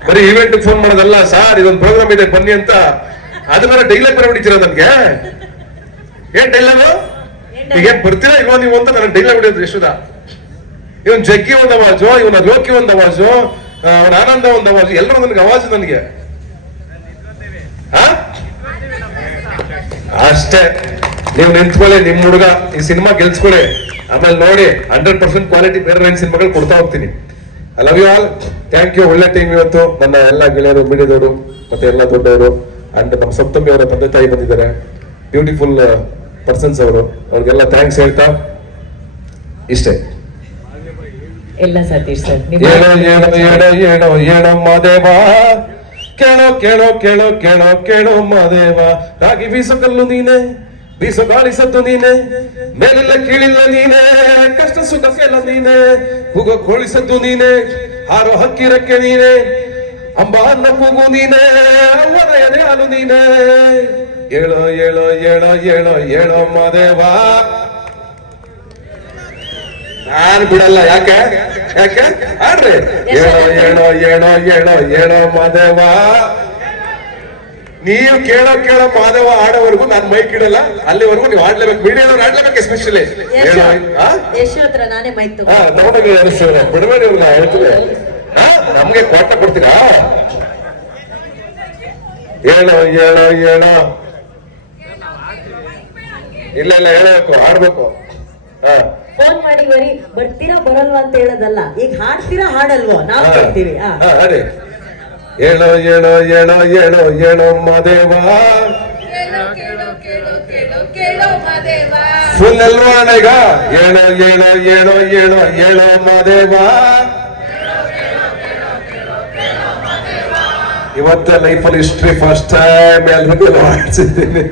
ಬರೀ ಇವೆಂಟ್ ಫೋನ್ ಮಾಡೋದಲ್ಲ ಸಾರ್, ಇದೊಂದು ಪ್ರೋಗ್ರಾಮ್ ಇದೆ ಬನ್ನಿ ಅಂತ. ಅದು ಬೇರೆ ಡೈಲಾಗ್ ಬೇರೆ ಹೊಡಿತೀರಾ ನನ್ಗೆ. ಏನ್ ಡೈಲಾಗ್? ಈಗೇನ್ ಬರ್ತೀರಾ ಇಲ್ವಾ ನೀವು ಅಂತ ನನಗೆ ಡೈಲಾಗ್ ಹೊಡಿಯೋದು ಯಶೋಧ. ಇವನ್ ಜಗ್ಗಿ ಒಂದ್ ಅವಾಜು, ಇವನ ಲೋಕಿ ಒಂದ್ ಅವಾಜು, ಅವನ ಆನಂದ ಒಂದ್ ಅವಾಜು, ಎಲ್ಲರೂ ನನಗೆ ಅವಾಜು ನನಗೆ. ಅಷ್ಟೇ. ನೀವು ನಿಂತ್ಕೊಳ್ಳಿ, ನಿಮ್ ಹುಡುಗ ಈ ಸಿನಿಮಾ ಗೆಲ್ಸ್ಕೊಳ್ಳಿ. ಆಮೇಲೆ ನೋಡಿ 100% ಕ್ವಾಲಿಟಿ ಬೇರೆ ರೇಂಜ್ ಸಿನಿಮಾಗಳು ಕೊಡ್ತಾ ಹೋಗ್ತೀನಿ. I love you all. Thank you. ಒಳ್ಳೆ ಟೈಮ್ ಇವತ್ತು. ನನ್ನ ಎಲ್ಲ ಗೆಳೆಯರು, ಮೀಡಿಯಾದವರು, ಮತ್ತೆ ಎಲ್ಲ ದೊಡ್ಡವರು, ಅಂಡ್ ನಮ್ಮ ಸಪ್ತಮಿ ಅವರ ತಂದೆ ತಾಯಿ ಬಂದಿದ್ದಾರೆ. ಬ್ಯೂಟಿಫುಲ್ ಪರ್ಸನ್ಸ್ ಅವರು. ಅವ್ರಿಗೆಲ್ಲ ಥ್ಯಾಂಕ್ಸ್ ಹೇಳ್ತಾ ಇಷ್ಟೇ. ಎಲ್ಲ ಸತೀಶ್ ಸರ್, ಏಳೋ ಏಳೋ ಏಳೋ ಏಳೋ ಏಳೋ ಮಾದೇವ, ಕೇಳೋ ಕೇಳೋ ಕೇಳೋ ಕೇಳೋ ಕೇಳೋ ಮಾದೇವ. ರಾಗಿ ಬೀಸೋ ಕಲ್ಲು ನೀನೆ, ಬೀಸೋ ಗಾಳಿ ಸದ್ದು ನೀನೆ, ಮೇಲಿಲ್ಲ ಕೀಳಿಲ್ಲ ನೀನೆ, ಕಷ್ಟ ಸುಖ ಕೆಲ ನೀನೆ, ಕೂಗೋ ಕೋಳಿ ಸದ್ದು ನೀನೆ, ಹಾರೋ ಹಕ್ಕಿರಕ್ಕೆ ನೀನೆ, ಅಂಬ ಅನ್ನ ಕೂಗು ನೀನೆ, ಅವರ ಎದೆ ಹಾಲು ನೀನೆ. ಏಳೋ ಏಳೋ ಏಳೋ ಏಳೋ ಏಳೋ ಮಾದೇವ. ನಾನು ಬಿಡಲ್ಲ. ಯಾಕೆ ಯಾಕೆ ಆಡ್ರಿ. ಏಳೋ ಏಳೋ ಏಳೋ ಏಳೋ ಏಳೋ ಮಾದೇವ. ನೀವು ಕೇಳೋ ಕೇಳೋ ಮಾದೇವ ಆಡೋವರೆಗೂ ನಾನು ಮೈಕ್ ಇಡಲ್ಲ. ಅಲ್ಲಿವರೆಗೂ ನೀವು ಆಡ್ಲೇಬೇಕು, ಮೀಡಿಯಾದವ್ರು ಆಡ್ಲೇಬೇಕು. ಎಸ್ಪೆಷಲಿ ಯಶೋತ್ರ ನಾನೇ ಮೈಕ್ ತಗೊಂಡೋಗಿ ಬಿಡಬೇಡಿ ಇವ್ರನ್ನ. ಹೇಳ್ತೀನಿ, ನಮ್ಗೆ ಕೊಟ್ಟ ಕೊಡ್ತೀರಾ? ಏಳೋ ಏಳೋ ಏಳೋ. ಇಲ್ಲ ಇಲ್ಲ, ಹೇಳಬೇಕು, ಆಡ್ಬೇಕು. ಫೋನ್ ಮಾಡಿ ಬರ್ತೀರಾ ಬರಲ್ವಾ ಅಂತ ಹೇಳೋದಲ್ಲ. ಈಗ ಹಾಡ್ತೀರಾ ಹಾಡಲ್ವೋ ನಾವು ಕೇಳ್ತೀವಿ. ಅದೇ ಏಳೋ ಏಳೋ ಏಳೋ ಏಳೋ ಏಳೋ ಮಾದೇವ. ಫುಲ್ ಎಲ್ರು ಅಣ್ಣ ಈಗ. ಏಳೋ ಏಳೋ ಏಳೋ ಏಳೋ ಏಳೋ ಮಾದೇವ. ಇವತ್ತ ಲೈಫಲ್ಲಿ ಹಿಸ್ಟ್ರಿ ಫಸ್ಟ್ ಟೈಮ್ ಎಲ್ರಿಗೂ ಮಾಡ್ಸಿದ್ದೀನಿ.